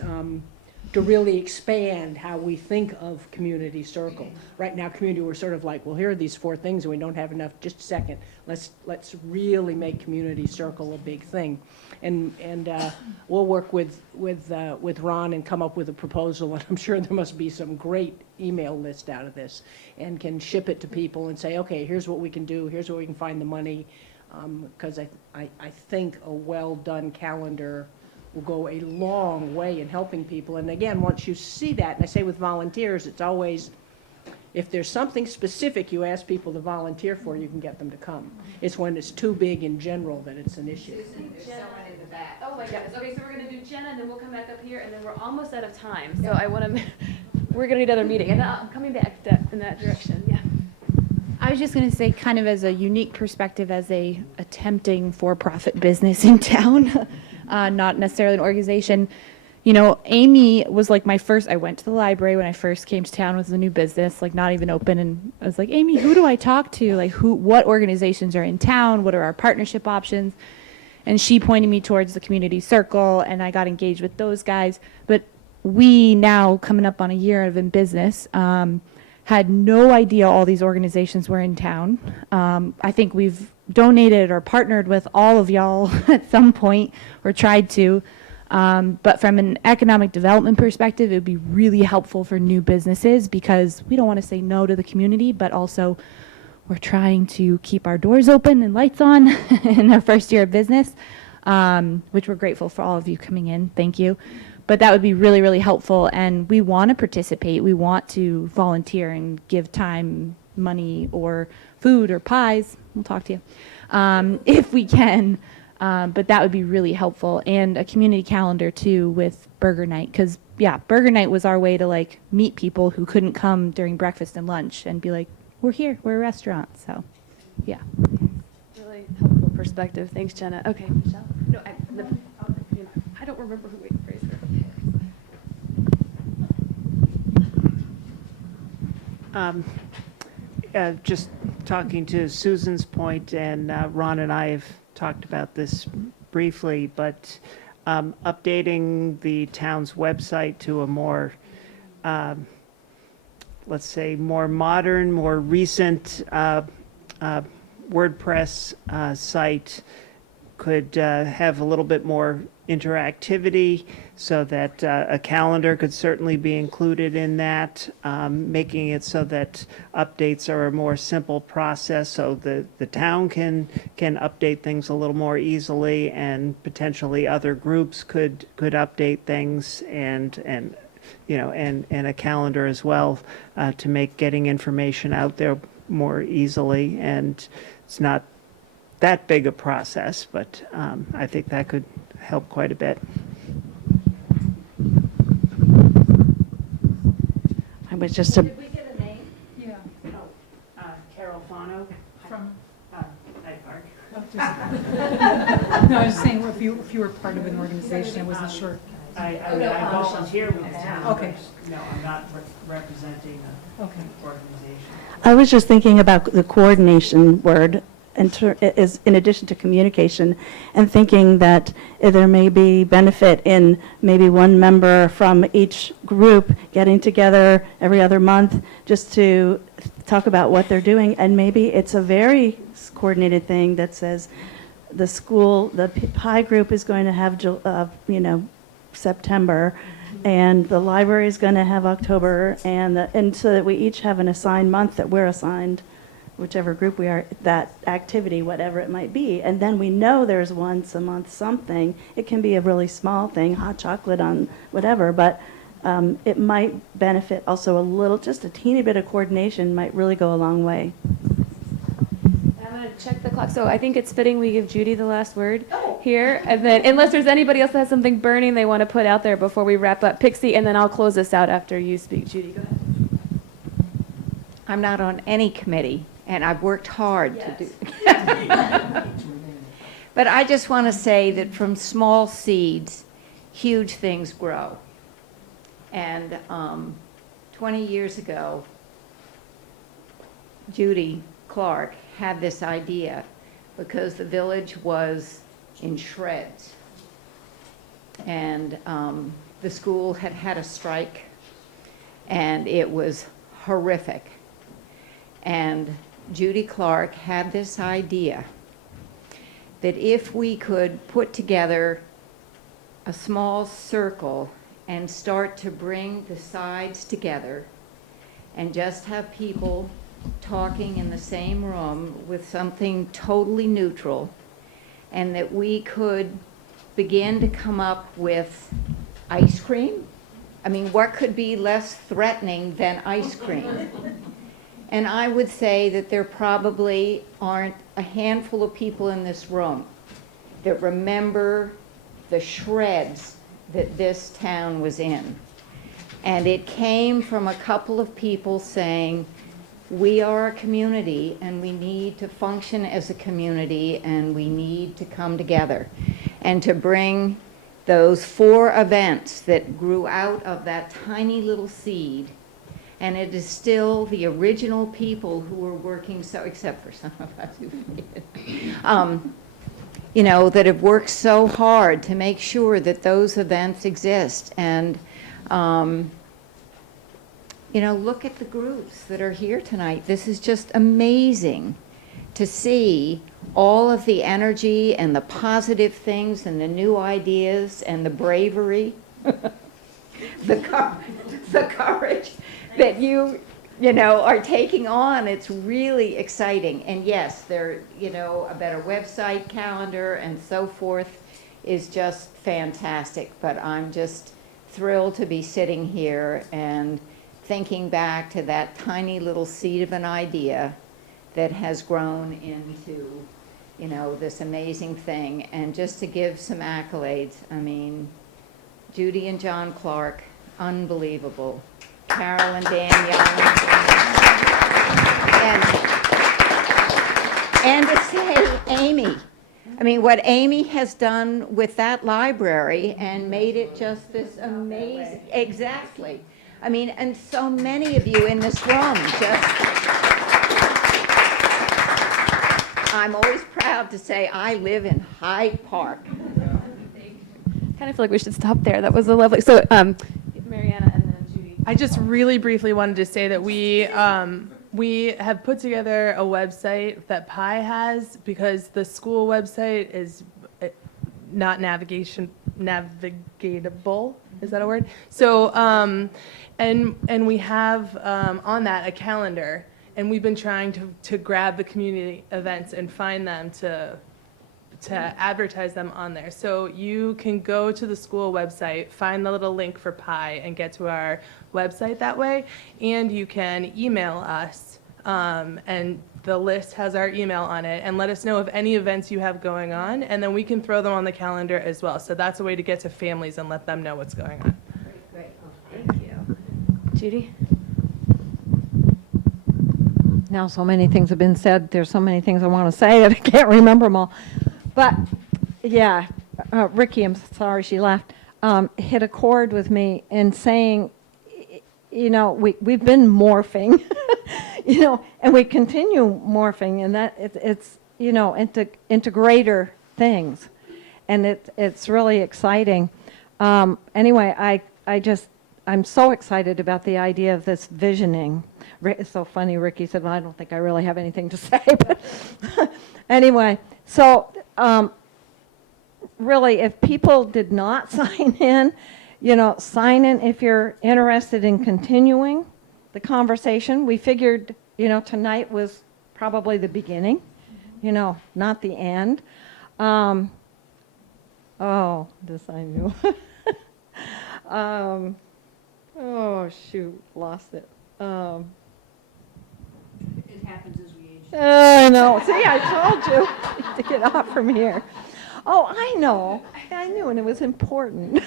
to really expand how we think of Community Circle. Right now, we're sort of like, well, here are these 4 things and we don't have enough. Just a second. Let's really make Community Circle a big thing. And we'll work with Ron and come up with a proposal, and I'm sure there must be some great email list out of this, and can ship it to people and say, okay, here's what we can do, here's where we can find the money, because I think a well-done calendar will go a long way in helping people. And again, once you see that, and I say with volunteers, it's always, if there's something specific you ask people to volunteer for, you can get them to come. It's when it's too big in general that it's an issue. There's someone in the back. Oh my goodness. Okay, so we're going to do Jenna, and then we'll come back up here, and then we're almost out of time. So I want to, we're going to need another meeting, and I'm coming back in that direction. Yeah. I was just going to say, kind of as a unique perspective, as a attempting for-profit business in town, not necessarily an organization. Amy was like my first. I went to the library when I first came to town with a new business, like not even open, and I was like, Amy, who do I talk to? Like, what organizations are in town? What are our partnership options? And she pointed me towards the Community Circle, and I got engaged with those guys. But we now, coming up on a year of in business, had no idea all these organizations were in town. I think we've donated or partnered with all of y'all at some point, or tried to. But from an economic development perspective, it would be really helpful for new businesses, because we don't want to say no to the community, but also we're trying to keep our doors open and lights on in our first year of business, which we're grateful for all of you coming in. Thank you. But that would be really, really helpful. And we want to participate. We want to volunteer and give time, money, or food, or pies. We'll talk to you if we can. But that would be really helpful. And a community calendar too with Burger Night, because Burger Night was our way to like meet people who couldn't come during breakfast and lunch and be like, we're here, we're a restaurant. So yeah. Really helpful perspective. Thanks, Jenna. Okay, Michelle. No, I don't remember who we praised her. Just talking to Susan's point, and Ron and I have talked about this briefly, but updating the town's website to a more, let's say, more modern, more recent WordPress site could have a little bit more interactivity, so that a calendar could certainly be included in that, making it so that updates are a more simple process, so the town can update things a little more easily, and potentially other groups could update things, and a calendar as well, to make getting information out there more easily. And it's not that big a process, but I think that could help quite a bit. I was just a. Did we get a name? Yeah. Oh, Carol Fano From? Hyde Park. No, I was saying if you were part of an organization, I wasn't sure. I volunteer with the town. Okay. No, I'm not representing an organization. I was just thinking about the coordination word, is in addition to communication, and thinking that there may be benefit in maybe one member from each group getting together every other month just to talk about what they're doing, and maybe it's a very coordinated thing that says the school, the PI group is going to have, September, and the library is going to have October, and so that we each have an assigned month that we're assigned, whichever group we are, that activity, whatever it might be. And then we know there's once a month something. It can be a really small thing, hot chocolate on whatever, but it might benefit also a little, just a teeny bit of coordination might really go a long way. I'm going to check the clock. So I think it's fitting we give Judy the last word here. And then, unless there's anybody else that has something burning they want to put out there before we wrap up. Pixie, and then I'll close this out after you speak. Judy, go ahead. I'm not on any committee, and I've worked hard to do. But I just want to say that from small seeds, huge things grow. And 20 years ago, Judy Clark had this idea because the village was in shreds. And the school had had a strike, and it was horrific. And Judy Clark had this idea that if we could put together a small circle and start to bring the sides together and just have people talking in the same room with something totally neutral, and that we could begin to come up with ice cream. I mean, what could be less threatening than ice cream? And I would say that there probably aren't a handful of people in this room that remember the shreds that this town was in. And it came from a couple of people saying, we are a community and we need to function as a community and we need to come together. And to bring those 4 events that grew out of that tiny little seed, and it is still the original people who were working, so except for some of us who that have worked so hard to make sure that those events exist. And look at the groups that are here tonight. This is just amazing to see all of the energy and the positive things and the new ideas and the bravery, the courage that you are taking on. It's really exciting. And yes, there, a better website, calendar, and so forth is just fantastic. But I'm just thrilled to be sitting here and thinking back to that tiny little seed of an idea that has grown into, this amazing thing. And just to give some accolades, I mean, Judy and John Clark, unbelievable. Carol and Dan Young. And to say Amy. I mean, what Amy has done with that library and made it just this amazing, exactly. I mean, and so many of you in this room I'm always proud to say I live in Hyde Park. Kind of feel like we should stop there. That was a lovely, so Mariana and then Judy. I just really briefly wanted to say that we have put together a website that Pi has, because the school website is not navigatable. Is that a word? So, and we have on that a calendar, and we've been trying to grab the community events and find them to advertise them on there. So you can go to the school website, find the little link for Pi, and get to our website that way. And you can email us, and the list has our email on it, and let us know of any events you have going on, and then we can throw them on the calendar as well. So that's a way to get to families and let them know what's going on. Great. Thank you. Judy? Now, so many things have been said. There's so many things I want to say that I can't remember them all. But, yeah, Ricky, I'm sorry she left, hit a chord with me in saying, we've been morphing, and we continue morphing, and that it's into greater things. And it's really exciting. Anyway, I'm so excited about the idea of this visioning. It's so funny, Ricky said, well, I don't think I really have anything to say. But anyway, so really, if people did not sign in, sign in if you're interested in continuing the conversation. We figured, tonight was probably the beginning, not the end. Oh, this I knew. Oh, shoot, lost it. It happens as we age. I know. See, I told you to get off from here. Oh, I know. I knew, and it was important.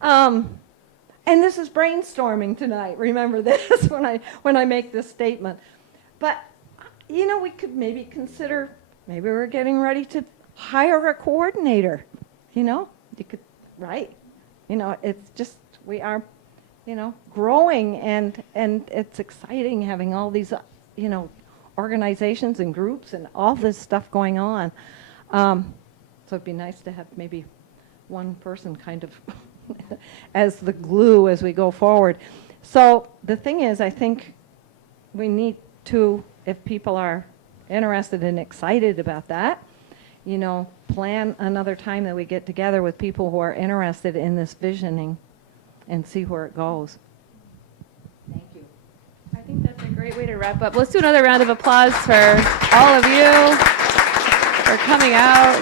And this is brainstorming tonight. Remember this when I make this statement. But we could maybe consider. Maybe we're getting ready to hire a coordinator. You could, right? It's just we are, growing, and it's exciting having all these, organizations and groups and all this stuff going on. So it'd be nice to have maybe one person kind of as the glue as we go forward. So the thing is, I think we need to, if people are interested and excited about that, plan another time that we get together with people who are interested in this visioning and see where it goes. Thank you. I think that's a great way to wrap up. Let's do another round of applause for all of you for coming out.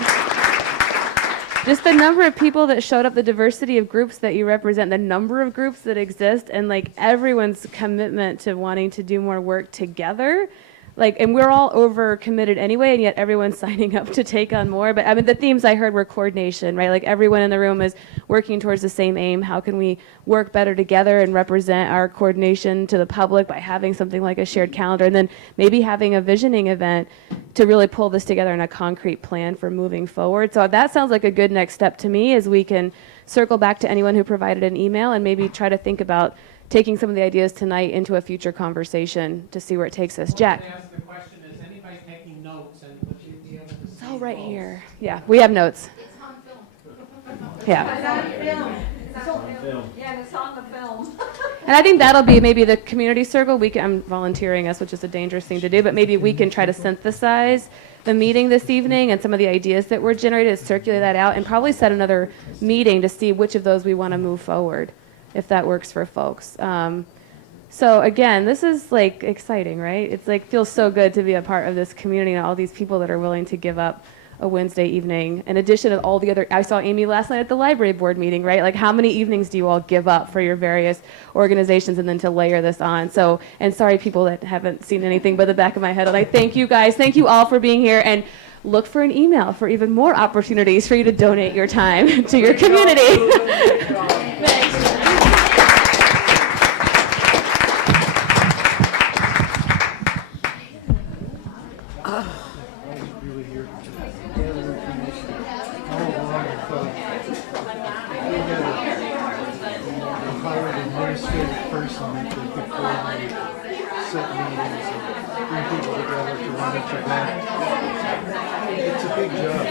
Just the number of people that showed up, the diversity of groups that you represent, the number of groups that exist, and everyone's commitment to wanting to do more work together. And we're all over committed anyway, and yet everyone's signing up to take on more. But I mean, the themes I heard were coordination, right? Everyone in the room is working towards the same aim. How can we work better together and represent our coordination to the public by having something like a shared calendar, and then maybe having a visioning event to really pull this together in a concrete plan for moving forward. So that sounds like a good next step to me, is we can circle back to anyone who provided an email and maybe try to think about taking some of the ideas tonight into a future conversation to see where it takes us. Jack. The question is, anybody taking notes, and would you be able to see? Oh, right here. Yeah, we have notes. It's on film. Yeah. It's on film. It's on film. Yeah, it's on the film. And I think that'll be maybe the community circle. I'm volunteering us, which is a dangerous thing to do, but maybe we can try to synthesize the meeting this evening and some of the ideas that were generated, circulate that out, and probably set another meeting to see which of those we want to move forward, if that works for folks. So again, this is exciting, right? It's feels so good to be a part of this community and all these people that are willing to give up a Wednesday evening. In addition to all the other, I saw Amy last night at the library board meeting, right? How many evenings do you all give up for your various organizations, and then to layer this on? So, and sorry people that haven't seen anything but the back of my head. And I thank you guys. Thank you all for being here, and look for an email for even more opportunities for you to donate your time to your community. Thanks. It's a big job.